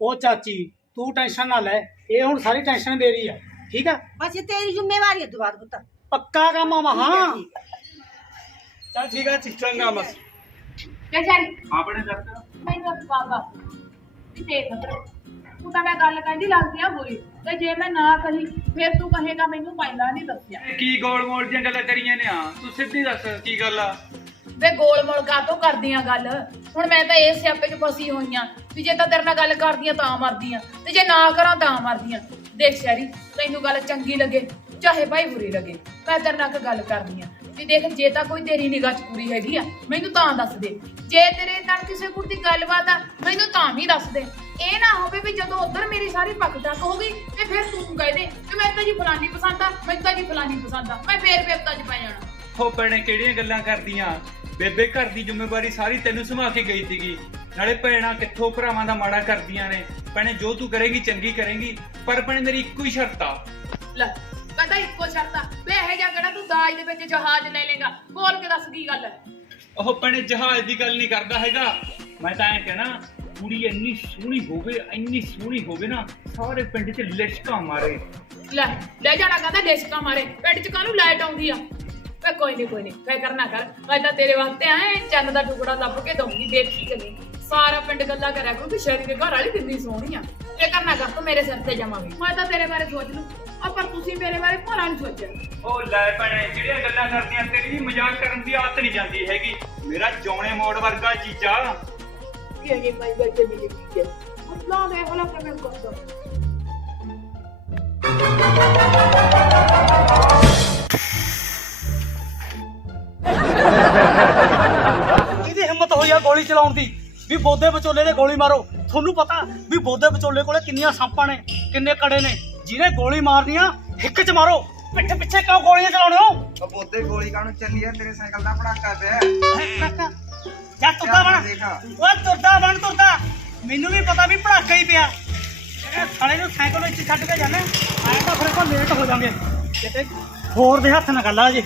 ਉਹ ਚਾਚੀ ਤੂੰ ਟੈਨਸ਼ਨ ਨਾ ਲੈ, ਇਹ ਹੁਣ ਸਾਰੀ ਟੈਨਸ਼ਨ ਮੇਰੀ ਆ। ਠੀਕ ਆ, ਬਸ ਇਹ ਤੇਰੀ ਜ਼ਿੰਮੇਵਾਰੀ ਹੈ ਦੁਬਾਰਾ ਪੁੱਤ। ਪੱਕਾ ਕੰਮ ਆ ਮਹਾ। ਚੱਲ ਠੀਕ ਆ, ਚੰਗਾ ਬਸ। ਚਾਚੀ ਆਪਣੇ ਦੱਸ। ਮੈਨੂੰ ਬਾਬਾ ਵੀ ਦੇਖ ਤੂੰ ਤਾਂ ਮੈਂ ਗੱਲ ਕਹਿੰਦੀ ਲੱਗਦੀ ਆ ਬੁਰੀ, ਤੇ ਜੇ ਮੈਂ ਨਾ ਕਹੀ ਫਿਰ ਤੂੰ ਕਹੇਗਾ ਮੈਨੂੰ ਪਹਿਲਾਂ ਨਹੀਂ ਦੱਸਿਆ। ਕੀ ਗੋਲ ਮੋਲ ਦੀਆਂ ਗੱਲਾਂ ਕਰੀਆਂ ਨੇ? ਆ ਤੂੰ ਸਿੱਧੀ ਦੱਸ ਕੀ ਗੱਲ ਆ? ਵੇ ਗੋਲ ਮੋਲ ਕਾਤੋਂ ਕਰਦੀਆਂ ਗੱਲ? ਹੁਣ ਮੈਂ ਤਾਂ ਇਸ ਸਿਆਪੇ 'ਚ ਫਸੀ ਹੋਈ ਆਂ ਵੀ ਜੇ ਤਾਂ ਤੇਰੇ ਨਾਲ ਗੱਲ ਕਰਦੀਆਂ ਤਾਂ ਮਰਦੀਆਂ, ਤੇ ਜੇ ਨਾ ਕਰਾਂ ਤਾਂ ਮਰਦੀਆਂ। ਦੇਖ ਸ਼ੈਰੀ, ਤੈਨੂੰ ਗੱਲ ਚੰਗੀ ਲੱਗੇ ਚਾਹੇ ਭਾਈ ਬੁਰੀ ਲੱਗੇ, ਮੈਂ ਤੇਰੇ ਨਾਲ ਇੱਕ ਗੱਲ ਕਰਨੀ ਆ ਵੀ ਦੇਖ, ਜੇ ਤਾਂ ਕੋਈ ਤੇਰੀ ਨਿਗਾਹ 'ਚ ਕੁੜੀ ਹੈਗੀ ਆ ਮੈਨੂੰ ਤਾਂ ਦੱਸ ਦੇ। ਜੇ ਤੇਰੇ ਨਾਲ ਕਿਸੇ ਕੁੜੀ ਦੀ ਗੱਲਬਾਤ ਆ ਮੈਨੂੰ ਤਾਂ ਵੀ ਦੱਸ ਦੇ। ਇਹ ਨਾ ਹੋਵੇ ਵੀ ਜਦੋਂ ਉਧਰ ਮੇਰੀ ਸਾਰੀ ਪੱਕ ਤੱਕ ਹੋ ਗਈ ਤੇ ਫਿਰ ਤੂੰ ਕਹਿ ਦੇ ਕਿ ਮੈਂ ਤਾਂ ਜੀ ਫਲਾਨੀ ਪਸੰਦ ਆ, ਮੈਨੂੰ ਤਾਂ ਜੀ ਫਲਾਨੀ ਪਸੰਦ ਆ, ਮੈਂ ਫੇਰ ਪੇਪਤਾਂ 'ਚ ਪੈ ਜਾਣਾ। ਹੋ ਭੈਣੇ ਕਿਹੜੀਆਂ ਗੱਲਾਂ ਕਰਦੀਆਂ? ਬੇਬੇ ਘਰ ਦੀ ਜ਼ਿੰਮੇਵਾਰੀ ਸਾਰੀ ਤੈਨੂੰ ਸੰਭਾ ਕੇ ਗਈ ਸੀਗੀ। ਨਾਲੇ ਭੈਣਾਂ ਕਿੱਥੋਂ ਭਰਾਵਾਂ ਦਾ ਮਾੜਾ ਕਰਦੀਆਂ ਨੇ। ਭੈਣੇ ਜੋ ਤੂੰ ਕਰੇਗੀ ਚੰਗੀ ਕਰੇਗੀ, ਪਰ ਭੈਣੇ ਮੇਰੀ ਇੱਕੋ ਹੀ ਸ਼ਰਤ ਆ। ਲੈ ਕਹਿੰਦਾ ਇੱਕੋ ਸ਼ਰਤ ਆ? ਵੇ ਇਹ ਜਾਂ ਕਿਹੜਾ ਤੂੰ ਦਾਜ ਦੇ ਵਿੱਚ ਜਹਾਜ਼ ਲੈ ਲੇਗਾ? ਬੋਲ ਕੇ ਦੱਸ ਕੀ ਗੱਲ ਹੈ। ਉਹ ਭੈਣੇ ਜਹਾਜ਼ ਦੀ ਗੱਲ ਨਹੀਂ ਕਰਦਾ ਹੈਗਾ, ਮੈਂ ਤਾਂ ਐਂ ਕਹਿਣਾ ਕੁੜੀ ਇੰਨੀ ਸੋਹਣੀ ਹੋਵੇ ਨਾ, ਸਾਰੇ ਪਿੰਡ 'ਚ ਲਿਸ਼ਕਾਂ ਮਾਰੇ। ਲੈ ਜਾਣਾ ਕਹਿੰਦਾ ਡੇਸਕਾ ਮਾਰੇ, ਪਿੰਡ 'ਚ ਕਾਹਨੂੰ ਲਾਈਟ ਆਉਂਦੀ ਆ? ਵੇ ਕੋਈ ਨਹੀਂ ਫਿਕਰ ਨਾ ਕਰ, ਮੈਂ ਤਾਂ ਤੇਰੇ ਵਾਸਤੇ ਆਏ ਚੰਨ ਦਾ ਟੁਕੜਾ ਲੱਭ ਕੇ ਦਊਂਗੀ, ਦੇਖੀ ਚੱਲੀ। ਸਾਰਾ ਪਿੰਡ ਗੱਲਾਂ ਕਰਿਆ ਕਰੂ ਕਿ ਸ਼ੇਰੀ ਦੇ ਘਰ ਵਾਲੀ ਕਿੰਨੀ ਸੋਹਣੀ ਆ। ਇਹ ਕਰਨਾ ਕਰ ਤੂੰ ਮੇਰੇ ਸਿਰ ਤੇ ਜਮਾਵੇਂ। ਮੈਂ ਤਾਂ ਤੇਰੇ ਬਾਰੇ ਸੋਚ ਲੂ ਪਰ ਤੁਸੀਂ ਮੇਰੇ ਬਾਰੇ ਭਲਾ ਨਹੀਂ ਸੋਚਿਆ। ਉਹ ਲੈ ਭੈਣੇ ਜਿਹੜੀਆਂ ਗੱਲਾਂ ਕਰਦੀਆਂ ਤੇਰੀ ਵੀ ਮਜ਼ਾਕ ਕਰਨ ਦੀ ਆਦਤ ਨਹੀਂ ਜਾਂਦੀ ਹੈਗੀ। ਮੇਰਾ ਜੌਣੇ ਮੋੜ ਵਰਗਾ ਜੀਜਾ। ਇਹ ਭਾਈ ਵਰਗੇ ਮਿਲੇ ਠੀਕ ਹੈ ਅੱਲਾ ਦੇ ਹਲਾ ਕਿਵੇਂ ਕਰਦਾ। ਕਿਹਦੀ ਹਿੰਮਤ ਹੋਈ ਆ ਗੋਲੀ ਚਲਾਉਣ ਦੀ ਵੀ ਬੋਦੇ ਵਿਚੋਲੇ ਨੇ ਗੋਲੀ ਮਾਰੋ। ਤੁਹਾਨੂੰ ਪਤਾ ਵੀ ਬੋਦੇ ਵਿਚੋਲੇ ਕੋਲੇ ਕਿੰਨੀਆਂ ਸਾਂਪਾਂ ਨੇ, ਕਿੰਨੇ ਕੜੇ ਨੇ। ਜਿਹਨੇ ਗੋਲੀ ਮਾਰਨੀ ਆ ਹਿੱਕ 'ਚ ਮਾਰੋ, ਪਿੱਠ ਪਿੱਛੇ ਕਿਉਂ ਗੋਲੀਆਂ ਚਲਾਉਣੇ ਹੋ? ਉਹ ਬੋਦੇ ਗੋਲੀ ਕਾਹਨੂੰ ਚੱਲੀ ਆ? ਤੇਰੇ ਸਾਈਕਲ ਦਾ ਪੜਾਕਾ ਪਿਆ। ਜਾ ਤੁਰਦਾ ਬਣ ਓਏ, ਤੁਰਦਾ ਮੈਨੂੰ ਵੀ ਪਤਾ ਵੀ ਭੜਾਕਾ ਹੀ ਪਿਆ। ਇਹ ਸਾਲੇ ਨੂੰ ਸਾਈਕਲ ਵਿੱਚ ਛੱਡ ਕੇ ਜਾਣਾ ਆਏ ਤਾਂ ਫਿਰ ਆਪਾਂ ਲੇਟ ਹੋ ਜਾਵਾਂਗੇ। ਕਿਤੇ ਹੋਰ ਦੇ ਹੱਥ ਨਾ ਗੱਲ ਆ ਜੀ।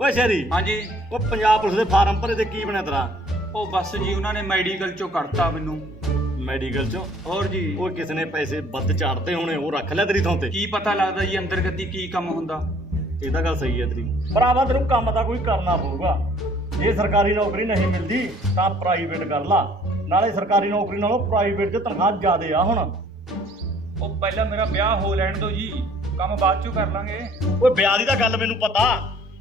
ਓਏ ਸ਼ੇਰੀ, ਹਾਂਜੀ। ਉਹ ਪੰਜਾਬ ਪੁਲਿਸ ਦੇ ਫਾਰਮ ਭਰੇ ਤੇ ਕੀ ਬਣਿਆ ਤੇਰਾ? ਉਹ ਬਸ ਜੀ ਉਹਨਾਂ ਨੇ ਮੈਡੀਕਲ ਚੋਂ ਕੱਢਤਾ ਮੈਨੂੰ। ਮੈਡੀਕਲ ਚੋਂ? ਹੋਰ ਜੀ। ਉਹ ਕਿਸੇ ਨੇ ਪੈਸੇ ਵੱਧ ਚਾੜਤੇ ਹੋਣੇ, ਉਹ ਰੱਖ ਲਿਆ ਤੇਰੀ ਥਾਂ ਤੇ। ਕੀ ਪਤਾ ਲੱਗਦਾ ਜੀ ਅੰਦਰ ਗੱਦੀ ਕੀ ਕੰਮ ਹੁੰਦਾ। ਇਹ ਤਾਂ ਗੱਲ ਸਹੀ ਹੈ ਤੇਰੀ। ਭਰਾਵਾ ਤੈਨੂੰ ਕੰਮ ਤਾਂ ਕੋਈ ਕਰਨਾ ਪਊਗਾ। ਜੇ ਸਰਕਾਰੀ ਨੌਕਰੀ ਨਹੀਂ ਮਿਲਦੀ ਤਾਂ ਪ੍ਰਾਈਵੇਟ ਕਰ ਲਾ। ਨਾਲੇ ਸਰਕਾਰੀ ਨੌਕਰੀ ਨਾਲੋਂ ਪ੍ਰਾਈਵੇਟ 'ਚ ਤਨਖਾਹ ਜ਼ਿਆਦੇ ਆ ਹੁਣ। ਉਹ ਪਹਿਲਾਂ ਮੇਰਾ ਵਿਆਹ ਹੋ ਲੈਣ ਦਿਓ ਜੀ, ਕੰਮ ਬਾਅਦ ਚੋਂ ਕਰ ਲਾਂਗੇ। ਓਏ ਵਿਆਹ ਦੀ ਤਾਂ ਗੱਲ ਮੈਨੂੰ ਪਤਾ,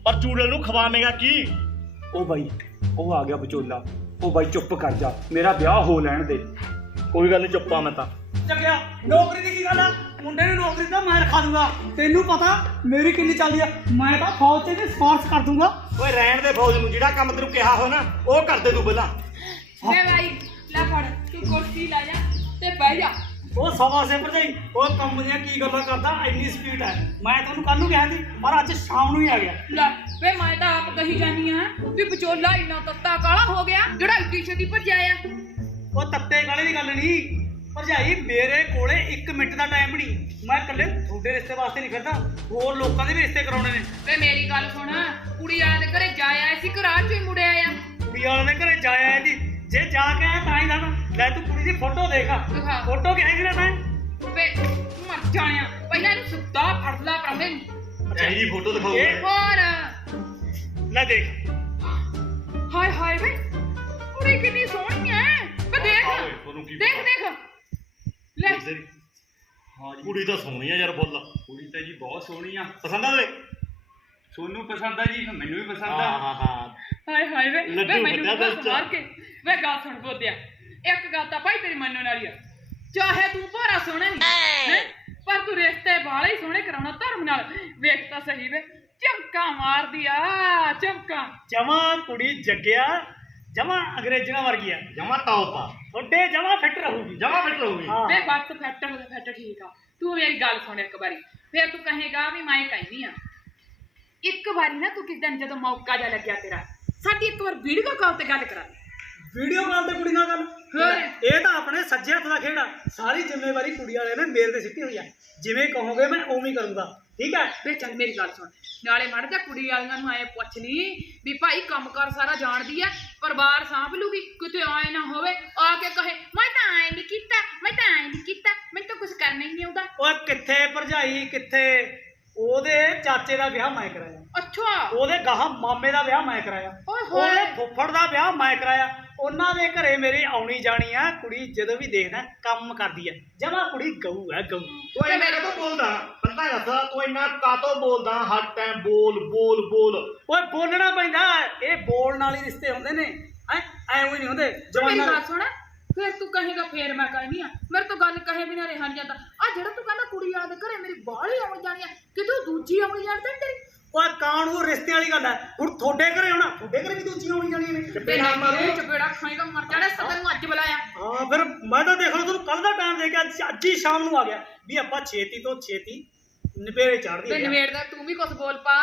ਪਰ ਚੂੜੇ ਨੂੰ ਖਵਾਵੇਂਗਾ ਕੀ? ਉਹ ਬਾਈ ਉਹ ਆ ਗਿਆ ਵਿਚੋਲਾ। ਉਹ ਬਾਈ ਚੁੱਪ ਕਰ ਜਾ, ਮੇਰਾ ਵਿਆਹ ਹੋ ਲੈਣ ਦੇ। ਕੋਈ ਗੱਲ ਨਹੀਂ, ਚੁੱਪਾ ਮੈਂ ਤਾਂ। ਚੱਕਿਆ ਨੌਕਰੀ ਦੀ ਕੀ ਗੱਲ ਆ? ਮੁੰਡੇ ਨੂੰ ਨੌਕਰੀ ਤਾਂ ਮੈਂ ਰਖਾ ਦੂੰਗਾ। ਤੈਨੂੰ ਪਤਾ ਮੇਰੀ ਕਿੰਨੀ ਚੱਲਦੀ ਆ। ਮੈਂ ਤਾਂ ਫੌਜ 'ਚ ਵੀ ਸਿਫਾਰਸ਼ ਕਰ ਦੂੰਗਾ। ਓਏ ਰਹਿਣ ਦੇ ਫੌਜ ਨੂੰ, ਜਿਹੜਾ ਕੰਮ ਤੈਨੂੰ ਕਿਹਾ ਹੋ ਨਾ ਉਹ ਕਰ ਦੇ ਤੂੰ ਪਹਿਲਾਂ। ਵੇ ਭਾਈ ਲੈ ਫੜ ਤੂੰ ਕੁਰਸੀ ਲੈ ਜਾ ਤੇ ਬਹਿ ਜਾ। ਉਹ ਸਵਾ ਸੇ ਭਰਜਾਈ, ਉਹ ਕੰਮ ਦੀਆਂ ਕੀ ਗੱਲਾਂ ਕਰਦਾ, ਇੰਨੀ ਸਪੀਡ ਹੈ। ਮੈਂ ਤੁਹਾਨੂੰ ਕੱਲ ਨੂੰ ਕਿਹਾ ਸੀ ਪਰ ਅੱਜ ਸ਼ਾਮ ਨੂੰ ਹੀ ਆ ਗਿਆ। ਲੈ ਵੇ ਮੈਂ ਤਾਂ ਆਪ ਕਹੀ ਜਾਨੀ ਆ ਵੀ ਵਿਚੋਲਾ ਇੰਨਾ ਤੱਤਾ ਕਾਲਾ ਹੋ ਗਿਆ ਜਿਹੜਾ ਇੱਡੀ ਛੇਤੀ ਭੱਜਿਆ ਆ। ਉਹ ਤੱਤੇ ਕਾਲੇ ਦੀ ਗੱਲ ਨਹੀਂ ਭਰਜਾਈ, ਮੇਰੇ ਕੋਲੇ 1 ਮਿੰਟ ਦਾ ਟਾਈਮ ਨਹੀਂ। ਮੈਂ ਇਕੱਲੇ ਤੁਹਾਡੇ ਰਿਸ਼ਤੇ ਵਾਸਤੇ ਨਹੀਂ ਫਿਰਦਾ, ਹੋਰ ਲੋਕਾਂ ਦੇ ਵੀ ਰਿਸ਼ਤੇ ਕਰਾਉਣੇ ਨੇ। ਵੇ ਮੇਰੀ ਗੱਲ ਸੁਣ, ਕੁੜੀ ਵਾਲਿਆਂ ਦੇ ਘਰੇ ਜਾ ਆਇਆ ਸੀ ਕਿ ਰਾਤ 'ਚ ਹੀ ਮੁੜਿਆ ਆ? ਕੁੜੀ ਵਾਲੇ ਦੇ ਘਰੇ ਜਾਇਆ ਇਹਦੀ, ਜੇ ਜਾ ਕੇ ਆਇਆ ਤਾਂ ਹੀ ਦੱਸ। ਲੈ ਤੂੰ ਕੁੜੀ ਦੀ ਫੋਟੋ ਦੇਖ। ਦਿਖਾ। ਫੋਟੋ ਕਿਹੜੀ ਨਾ ਮੈਂ ਵੇ ਮਰ ਜਾਣਿਆ, ਪਹਿਲਾਂ ਇਹਨੂੰ ਸੁੱਤਾ ਫੜ ਲਾ ਪਰਾਂਦੇ ਨੂੰ। ਇਹਦੀ ਫੋਟੋ ਦਿਖਾਓ। ਹੋਰ ਲੈ ਦੇਖ। ਹਾਏ ਹਾਏ ਵੇ ਕੁੜੀ ਕਿੰਨੀ ਸੋਹਣੀ ਐ। ਵੇ ਦੇਖ ਦੇਖ ਦੇਖ ਲੈ। ਹਾਂ ਜੀ, ਕੁੜੀ ਤਾਂ ਸੋਹਣੀ ਆ ਯਾਰ ਫੁੱਲ। ਕੁੜੀ ਤਾਂ ਜੀ ਬਹੁਤ ਸੋਹਣੀ ਆ। ਪਸੰਦ ਆ ਤੇਰੇ? ਸੋਨੂੰ ਪਸੰਦ ਆ ਜੀ, ਮੈਨੂੰ ਵੀ ਪਸੰਦ ਹਾਂ ਆ। ਹਾਂ ਹਾਂ। ਹਾਏ ਹਾਏ ਵੇ ਲੱਡੂ ਵੇ ਮੈਨੂੰ ਵੱਡਿਆ ਬਸ ਮਾਰ ਕੇ। ਵੇ ਗੱਲ ਸੁਣ ਬੋਦਿਆ, ਇੱਕ ਗੱਲ ਤਾਂ ਭਾਈ ਤੇਰੀ ਮੰਨਣ ਵਾਲੀ ਆ, ਚਾਹੇ ਤੂੰ ਭੋਰਾ ਸੋਹਣਾ ਨਹੀਂ ਹੈ ਪਰ ਤੂੰ ਰਿਸ਼ਤੇ ਵਾਲੇ ਹੀ ਸੋਹਣੇ ਕਰਾਉਣਾ ਧਰਮ ਨਾਲ। ਵੇਖ ਤਾਂ ਸਹੀ ਵੇ ਚਮਕਾ ਮਾਰਦੀ ਆ, ਚਮਕਾ। ਜਮਾ ਕੁੜੀ ਜੱਗਿਆ, ਜਮਾ ਅੰਗਰੇਜ਼ਾਂ ਵਰਗੀ ਆ। ਜਮਾ ਟੌਪ ਆ, ਤੁਹਾਡੇ ਜਮਾ ਫਿੱਟ ਰਹੂਗੀ। ਜਮਾ ਫਿੱਟ ਰਹੂਗੀ। ਹਾਂ। ਵੇ ਬਸ ਫੈਟ ਠੀਕ ਆ। ਤੂੰ ਮੇਰੀ ਗੱਲ ਸੁਣ ਇੱਕ ਵਾਰੀ, ਫਿਰ ਤੂੰ ਕਹੇਗਾ ਵੀ ਮੈਂ ਕਹਿੰਦੀ ਆ। ਇੱਕ ਵਾਰੀ ਨਾ ਤੂੰ ਕਿਸ ਦਿਨ ਜਦੋਂ ਮੌਕਾ ਜਾ ਲੱਗਿਆ ਤੇਰਾ, ਸਾਡੀ ਇੱਕ ਵਾਰ ਵੀਡੀਓ ਕਾਲ ਤੇ ਗੱਲ ਕਰਾ। ਵੀਡੀਓ ਕਾਲ ਤੇ ਕੁੜੀ ਨਾਲ ਗੱਲ? ਹੋਰ। ਇਹ ਤਾਂ ਆਪਣੇ ਸੱਜੇ ਹੱਥ ਦਾ ਖੇਡ ਆ। ਸਾਰੀ ਜ਼ਿੰਮੇਵਾਰੀ ਕੁੜੀ ਵਾਲਿਆਂ ਨੇ ਮੇਰੇ ਤੇ ਸਿੱਟੀ ਹੋਈ ਆ। ਜਿਵੇਂ ਕਹੋਗੇ ਮੈਂ ਉਵੇਂ ਹੀ ਕਰੂੰਗਾ, ਠੀਕ ਹੈ? ਵੇ ਚੱਲ ਮੇਰੀ ਗੱਲ ਸੁਣ, ਨਾਲੇ ਮੜ ਜਾ ਕੁੜੀ ਵਾਲੀਆਂ ਨੂੰ ਐ ਪੁੱਛ ਲਈ ਵੀ ਭਾਈ ਕੰਮ ਕਾਰ ਸਾਰਾ ਜਾਣਦੀ ਆ, ਪਰਿਵਾਰ ਸਾਂਭ ਲੂਗੀ, ਕਿਤੇ ਆਏ ਨਾ ਹੋਵੇ ਆ ਕੇ ਕਹੇ ਮੈਂ ਤਾਂ ਐ ਨਹੀਂ ਕੀਤਾ, ਮੈਂ ਤਾਂ ਐ ਨਹੀਂ ਕੀਤਾ, ਮੈਨੂੰ ਤਾਂ ਕੁਝ ਕਰਨਾ ਹੀ ਨਹੀਂ ਆਉਂਦਾ। ਓਏ ਕਿੱਥੇ ਭਰਜਾਈ ਕਿੱਥੇ? ਉਹਦੇ ਚਾਚੇ ਦਾ ਵਿਆਹ ਮੈਂ ਕਰਾਇਆ, ਅੱਛਾ ਉਹਦੇ ਗਾਹਾਂ ਮਾਮੇ ਦਾ ਵਿਆਹ ਮੈਂ ਕਰਾਇਆ, ਓਏ ਹੋਏ। ਉਹਦੇ ਫੁੱਫੜ ਦਾ ਵਿਆਹ ਮੈਂ ਕਰਾਇਆ। ਉਹਨਾਂ ਦੇ ਘਰੇ ਮੇਰੀ ਆਉਣੀ ਜਾਣੀ ਆ। ਕੁੜੀ ਜਦੋਂ ਵੀ ਦੇਖਦਾ ਕੰਮ ਕਰਦੀ ਆ, ਜਮਾ ਕੁੜੀ ਗਊ ਹੈ ਗਊ। ਤੂੰ ਇੰਨਾ ਕਾਤੋਂ ਬੋਲਦਾ? ਬੰਦਾ ਦੱਸ, ਤੂੰ ਇੰਨਾ ਕਾਤੋਂ ਬੋਲਦਾ? ਹਰ ਟਾਈਮ ਬੋਲ ਬੋਲ ਬੋਲ। ਓਏ ਬੋਲਣਾ ਪੈਂਦਾ, ਇਹ ਬੋਲਣ ਵਾਲੇ ਰਿਸ਼ਤੇ ਹੁੰਦੇ ਨੇ, ਐਵੇਂ ਨਹੀਂ ਹੁੰਦੇ। ਮੇਰੀ ਗੱਲ ਸੁਣ, ਫਿਰ ਤੂੰ ਕਹੇਗਾ ਫੇਰ ਮੈਂ ਕਹਿੰਦੀ ਆ, ਮੇਰੇ ਤੋਂ ਗੱਲ ਕਹੇ ਬਿਨਾਂ ਰਿਹਾ ਨਹੀਂ ਜਾਂਦਾ। ਆ ਜਿਹੜਾ ਤੂੰ ਕਹਿੰਦਾ ਕੁੜੀ ਵਾਲੇ ਦੇ ਘਰੇ ਮੇਰੀ ਬਾਹਲੀ ਆਉਣੀ ਜਾਣੀ ਆ, ਕਿਤੇ ਦੂਜੀ ਆਉਣੀ ਜਾਣੀ ਤਾਂ ਨੀ ਤੇਰੀ। ਓਏ ਕਾਣੂ ਰਿਸ਼ਤੇ ਵਾਲੀ ਗੱਲ ਹੈ। ਹੁਣ ਤੁਹਾਡੇ ਘਰੇ ਆਉਣਾ, ਤੁਹਾਡੇ ਘਰੇ ਵੀ ਦੂਜੀ ਆਉਣੀ ਜਾਣੀ ਨੇ। ਚਪੇੜਾ ਖਾਏਗਾ ਮਰ ਜਾਣਾ। ਸਦਨ ਨੂੰ ਅੱਜ ਬੁਲਾਇਆ। ਹਾਂ ਫਿਰ ਮੈਂ ਤਾਂ ਦੇਖ ਲਓ ਤੁਹਾਨੂੰ ਕੱਲ ਦਾ ਟਾਈਮ ਦੇ ਕੇ ਅੱਜ ਹੀ ਸ਼ਾਮ ਨੂੰ ਆ ਗਿਆ ਵੀ ਆਪਾਂ ਛੇਤੀ ਤੋਂ ਛੇਤੀ ਨਿਬੇੜੇ ਚੜ੍ਹਦੀ ਤੇ ਨਵੇੜਦਾ ਤੂੰ ਵੀ ਕੁਝ ਬੋਲ ਪਾ।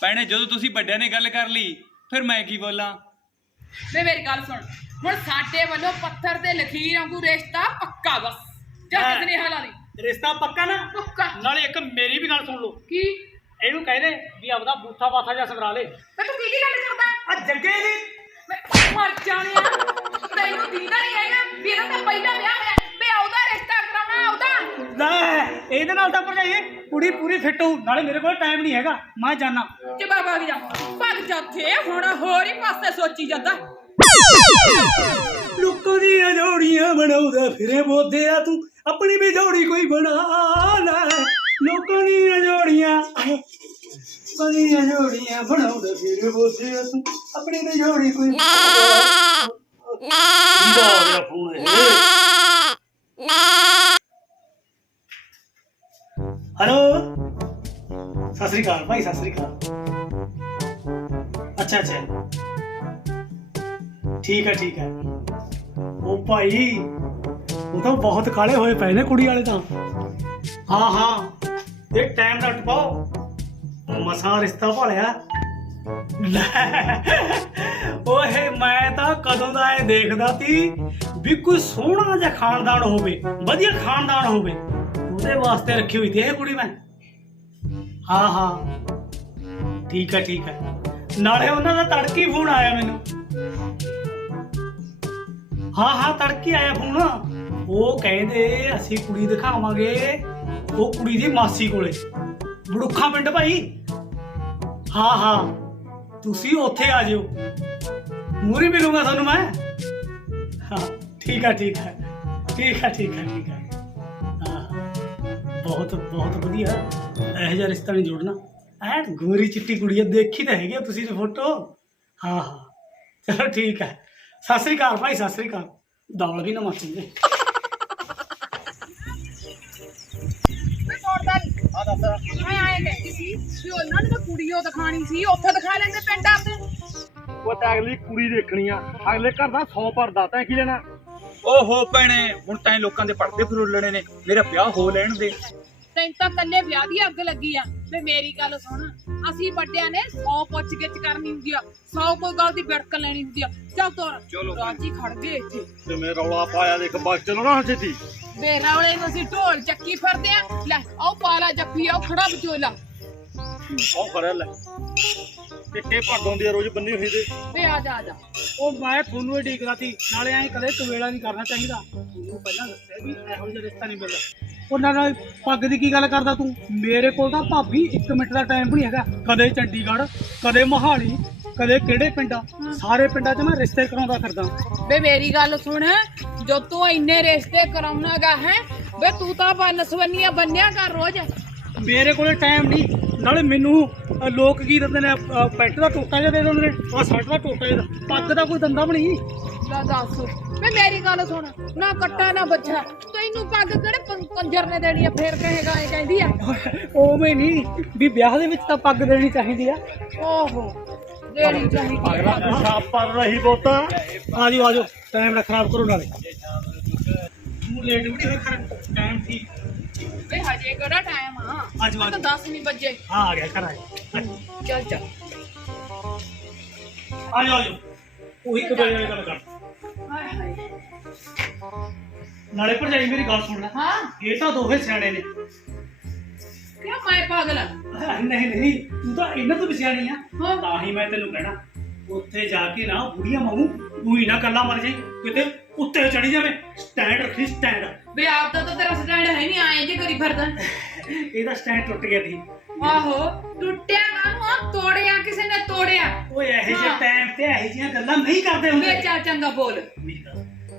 ਭੈਣੇ ਜਦੋਂ ਤੁਸੀਂ ਵੱਡਿਆਂ ਨੇ ਗੱਲ ਕਰ ਲਈ ਫਿਰ ਮੈਂ ਕੀ ਬੋਲਾਂ? ਵੇ ਮੇਰੀ ਗੱਲ ਸੁਣ, ਹੁਣ ਸਾਡੇ ਵੱਲੋਂ ਪੱਥਰ ਤੇ ਲਖੀਰ ਵਾਂਗੂ ਰਿਸ਼ਤਾ ਪੱਕਾ ਬਸ। ਜਾਂ ਹਾਂ। ਕਿਸਨੇ ਹਾਲਾਂ ਦੀ ਰਿਸ਼ਤਾ ਪੱਕਾ ਨਾ? ਪੱਕਾ। ਨਾਲੇ ਇੱਕ ਮੇਰੀ ਵੀ ਗੱਲ ਸੁਣ ਲਓ। ਕੀ? ਇਹਨੂੰ ਕਹਿੰਦੇ ਵੀ ਆਪਦਾ ਬੂਥਾ ਬਾਥਾ ਜਾਂ ਸੰਗਰਾ ਲੈ। ਤੇ ਤੂੰ ਕਿਹਦੀ ਗੱਲ ਕਰਦਾ? ਆ ਜੱਗੇ ਦੀ ਮੈਂ ਮਰ ਜਾਣਿਆ, ਤੈਨੂੰ ਦੀਦਾ ਨਹੀਂ ਹੈਗਾ ਵੀ ਇਹਦਾ ਤਾਂ ਪਹਿਲਾਂ ਵਿਆਹ ਹੋਇਆ, ਵੇ ਉਹਦਾ ਰਿਸ਼ਤਾ ਕਰਾਉਣਾ ਉਹਦਾ। ਲੈ ਇਹਦੇ ਨਾਲ ਤਾਂ ਭਰਜਾਈ ਕੁੜੀ ਪੂਰੀ ਫਿੱਟ ਹੋਊ। ਨਾਲੇ ਮੇਰੇ ਕੋਲ ਟਾਈਮ ਨਹੀਂ ਹੈਗਾ, ਮੈਂ ਜਾਣਾ। ਤੇ ਬਾਬਾ ਭੱਗ ਜਾ ਥੇ, ਹੁਣ ਹੋਰ ਹੀ ਪਾਸੇ ਸੋਚੀ ਜਾਂਦਾ। ਲੋਕਾਂ ਦੀਆਂ ਜੋੜੀਆਂ ਬਣਾਉਂਦਾ ਫਿਰੇ ਬੋਧਿਆ ਤੂੰ ਆਪਣੀ ਵੀ ਜੋੜੀ ਕੋਈ ਬਣਾ ਲੈ ਲੋਕਾਂ ਦੀਆਂ ਜੋੜੀਆਂ ਬਣਾਉਂਦਾ ਫਿਰੇ ਬੋਧਿਆ ਤੂੰ ਆਪਣੀ ਵੀ ਜੋੜੀ ਕੋਈ ਕਿਹਦਾ ਆ ਗਿਆ ਫੋਨ ਇਹ? ਹੈਲੋ ਸਤਿ ਸ੍ਰੀ ਅਕਾਲ ਭਾਈ ਸਤਿ ਸ੍ਰੀ ਅਕਾਲ ਅੱਛਾ ਠੀਕ ਹੈ ਉਹ ਭਾਈ ਉਹ ਤਾਂ ਬਹੁਤ ਕਾਲੇ ਹੋਏ ਪਏ ਨੇ ਕੁੜੀ ਵਾਲੇ ਤਾਂ ਹਾਂ ਇਹ ਟਾਈਮ ਨਾਲ ਟਪਾਓ ਮਸਾਂ ਰਿਸ਼ਤਾ ਭਾਲਿਆ ਓਏ ਮੈਂ ਤਾਂ ਕਦੋਂ ਦਾ ਇਹ ਦੇਖਦਾ ਸੀ ਵੀ ਕੋਈ ਸੋਹਣਾ ਜਿਹਾ ਖਾਨਦਾਨ ਹੋਵੇ ਵਧੀਆ ਖਾਨਦਾਨ ਹੋਵੇ ਉਹਦੇ ਵਾਸਤੇ ਰੱਖੀ ਹੋਈ ਸੀ ਇਹ ਕੁੜੀ ਮੈਂ ਹਾਂ ਠੀਕ ਹੈ ਨਾਲੇ ਉਹਨਾਂ ਦਾ ਤੜਕੀ ਫੋਨ ਆਇਆ ਮੈਨੂੰ ਹਾਂ ਤੜਕੀ ਆਇਆ ਫੋਨ ਉਹ ਕਹਿੰਦੇ ਅਸੀਂ ਕੁੜੀ ਦਿਖਾਵਾਂਗੇ ਉਹ ਕੁੜੀ ਦੀ ਮਾਸੀ ਕੋਲੇ ਬੜੁੱਖਾ ਪਿੰਡ ਭਾਈ ਹਾਂ ਤੁਸੀਂ ਉੱਥੇ ਆ ਜਿਓ ਮੂਰੀ ਮਿਲੂੰਗਾ ਤੁਹਾਨੂੰ ਮੈਂ ਹਾਂ ਠੀਕ ਹੈ ਹਾਂ ਬਹੁਤ ਵਧੀਆ ਇਹੋ ਜਿਹਾ ਰਿਸ਼ਤਾ ਨਹੀਂ ਜੋੜਨਾ ਐ ਗੋਰੀ ਚਿੱਟੀ ਕੁੜੀ ਦੇਖੀ ਤਾਂ ਹੈਗੀ ਤੁਸੀਂ ਦੀ ਫੋਟੋ ਹਾਂ ਚਲੋ ਠੀਕ ਹੈ ਸਤਿ ਸ੍ਰੀ ਅਕਾਲ ਭਾਈ ਸਤਿ ਸ੍ਰੀ ਅਕਾਲ ਦੌੜ ਵੀ ਨਾ ਮਾਸੀ ਮੈਂ ਆਏ ਕਹਿੰਦੀ ਸੀ ਵੀ ਉਹਨਾਂ ਨੇ ਤਾਂ ਕੁੜੀ ਉਹ ਦਿਖਾਣੀ ਸੀ ਉੱਥੇ ਦਿਖਾ ਲੈਂਦੇ ਪਿੰਡ ਆਪਦੇ ਉਹ ਤਾਂ ਅਗਲੀ ਕੁੜੀ ਦੇਖਣੀ ਆ ਅਗਲੇ ਘਰ ਦਾ 100 ਭਰਦਾ ਤੈਂ ਕੀ ਲੈਣਾ ਓਹੋ ਭੈਣੇ ਹੁਣ ਤਾਂ ਇਹ ਲੋਕਾਂ ਦੇ ਪਰਦੇ ਫਰੋਲਣੇ ਨੇ ਮੇਰਾ ਵਿਆਹ ਹੋ ਲੈਣ ਦੇ ਤੈਨੂੰ ਤਾਂ ਕੱਲੇ ਵਿਆਹ ਦੀ ਅੱਗ ਲੱਗੀ ਆ ਵੇ ਮੇਰੀ ਗੱਲ ਸੁਣ ਅਸੀਂ ਵੱਡਿਆਂ ਨੇ 100 ਪੁੱਛ ਗਿੱਛ ਕਰਨੀ ਹੁੰਦੀ ਆ 100 ਕੋਈ ਗੱਲ ਦੀ ਬਿੜਕ ਲੈਣੀ ਹੁੰਦੀ ਆ ਚੱਲ ਤੋਰ ਰਾਜੀ ਖੜ ਗਏ ਇੱਥੇ ਤੇ ਮੈਂ ਰੌਲਾ ਪਾਇਆ ਦੇਖ ਬੱਸ ਚਲੋ ਨਾ ਛੇਤੀ ਵੇ ਰੌਲੇ ਨੂੰ ਅਸੀਂ ਢੋਲ ਚੱਕੀ ਫਿਰਦੇ ਆ ਲੈ ਆਓ ਪਾਲਾ ਜੱਫੀ ਆਓ ਖੜਾ ਵਿਚੋਲਾ ਉਹ ਖੜਿਆ ਲੈ ਕਿੱਥੇ ਭੱਡੋਂ ਦੀ ਰੋਜ਼ ਬੰਨੀ ਹੋਈ ਤੇ ਵੇ ਆ ਜਾ ਉਹ ਮੈਂ ਤੁਹਾਨੂੰ ਇਹ ਡੀਕਦਾ ਸੀ ਨਾਲੇ ਐਂ ਕਦੇ ਕਵੇਲਾ ਨਹੀਂ ਕਰਨਾ ਚਾਹੀਦਾ ਤੁਹਾਨੂੰ ਪਹਿਲਾਂ ਦੱਸਿਆ ਵੀ ਇਹੋ ਜਿਹਾ ਰਿਸ਼ਤਾ ਨਹੀਂ ਮਿਲਦਾ ਉਹਨਾਂ ਨਾਲ ਪੱਗ ਦੀ ਕੀ ਗੱਲ ਕਰਦਾ ਤੂੰ ਮੇਰੇ ਕੋਲ ਤਾਂ ਭਾਬੀ 1 ਮਿੰਟ ਦਾ ਟਾਈਮ ਵੀ ਨਹੀਂ ਹੈਗਾ ਕਦੇ ਚੰਡੀਗੜ੍ਹ ਕਦੇ ਮੋਹਾਲੀ ਕਦੇ ਕਿਹੜੇ ਪਿੰਡਾਂ ਸਾਰੇ ਪਿੰਡਾਂ 'ਚ ਮੈਂ ਰਿਸ਼ਤੇ ਕਰਾਉਂਦਾ ਫਿਰਦਾ ਵੇ ਮੇਰੀ ਗੱਲ ਸੁਣ ਜੋ ਤੂੰ ਇੰਨੇ ਰਿਸ਼ਤੇ ਕਰਾਉਣਾਗਾ ਹੈ ਵੇ ਤੂੰ ਤਾਂ ਬਨਸਵੰਨੀਆਂ ਬੰਨਿਆ ਕਰ ਰੋਜ਼ ਮੇਰੇ ਕੋਲੇ ਟਾਈਮ ਨਹੀਂ ਨਾਲੇ ਮੈਨੂੰ ਲੋਕ ਕੀ ਦਿੰਦੇ ਨੇ ਪੈਂਟ ਦਾ ਟੋਟਾ ਜਿਹਾ ਦੇ ਦਿੰਦੇ ਨੇ ਆਹ ਸ਼ਰਟ ਦਾ ਟੋਟਾ ਜਿਹਾ ਪੱਗ ਦਾ ਕੋਈ ਦੰਦਾ ਵੀ ਨਹੀਂ ਲੈ ਦੱਸ ਵੇ ਮੇਰੀ ਗੱਲ ਸੁਣ ਨਾ ਕੱਟਾ ਨਾ ਬੱਛਾ ਤੈਨੂੰ ਪੱਗ ਕਿਹੜੇ ਕੰਜਰ ਨੇ ਦੇਣੀ ਆ ਫੇਰ ਕਹੇਗਾ ਇਹ ਕਹਿੰਦੀ ਆ ਉਵੇਂ ਨਹੀਂ ਵੀ ਵਿਆਹ ਦੇ ਵਿੱਚ ਤਾਂ ਪੱਗ ਦੇਣੀ ਚਾਹੀਦੀ ਆ ਓਹੋ ਦੇਣੀ ਚਾਹੀਦੀ ਅਗਲਾ ਪਿਸ਼ਾਬ ਪਰ ਰਹੀ ਬੋਤਾ ਆਜੋ ਟਾਈਮ ਨਾ ਖਰਾਬ ਕਰੋ ਨਾਲੇ ਤੂੰ ਲੇਟ ਵੀ ਨਹੀਂ ਹੋਇਆ ਟਾਈਮ ਠੀਕ ਵੇ ਹਜੇ ਕਿਹੜਾ ਟਾਈਮ ਆ ਆਜੋ ਤਾਂ 10 ਨਹੀਂ ਵੱਜੇ ਆ ਗਿਆ ਘਰ ਆਏ ਚੱਲ ਆਜੋ ਉਹੀ ਕਬੇ ਵਾਲੀ ਗੱਲ ਕਰ ਹਾਏ ਹਾਏ ਨਾਲੇ ਭਰਜਾਈ ਮੇਰੀ ਗੱਲ ਸੁਣ ਲੈ ਹਾਂ ਇਹ ਤਾਂ ਦੋਵੇਂ ਸਿਆਣੇ ਨੇ ਕਿਉਂ ਮੈਂ ਪਾਗਲ ਆ ਨਹੀਂ ਤੂੰ ਤਾਂ ਇਹਨਾਂ ਤੋਂ ਵੀ ਸਿਆਣੀ ਆ ਹਾਂ। ਤਾਂ ਹੀ ਮੈਂ ਤੈਨੂੰ ਕਹਿਣਾ ਉੱਥੇ ਜਾ ਕੇ ਨਾ ਬੁੜੀਆਂ ਮਾਮੂ ਤੂੰ ਹੀ ਨਾ ਕੱਲਾ ਮਰ ਜਾਈ ਕਿਤੇ ਉੱਤੇ ਚੜੀ ਜਾਵੇ ਸਟੈਂਡ ਰੱਖੀ ਸਟੈਂਡ ਵੇ ਆਪ ਦਾ ਤਾਂ ਤੇਰਾ ਸਟੈਂਡ ਹੈ ਨਹੀਂ ਆਏ ਜੇ ਕਰੀ ਫਿਰਦਾ ਇਹਦਾ ਸਟੈਂਡ ਟੁੱਟ ਗਿਆ ਸੀ ਆਹੋ ਟੁੱਟਿਆ ਕਾਹਨੂੰ ਆ ਤੋੜਿਆ ਕਿਸੇ ਨੇ ਤੋੜਿਆ ਓਏ ਇਹੋ ਜਿਹੇ ਹਾਂ। ਟਾਈਮ ਤੇ ਇਹੋ ਜਿਹੀਆਂ ਗੱਲਾਂ ਨਹੀਂ ਕਰਦੇ ਹੁੰਦੇ ਵੇ ਚੱਲ ਚੰਗਾ ਬੋਲ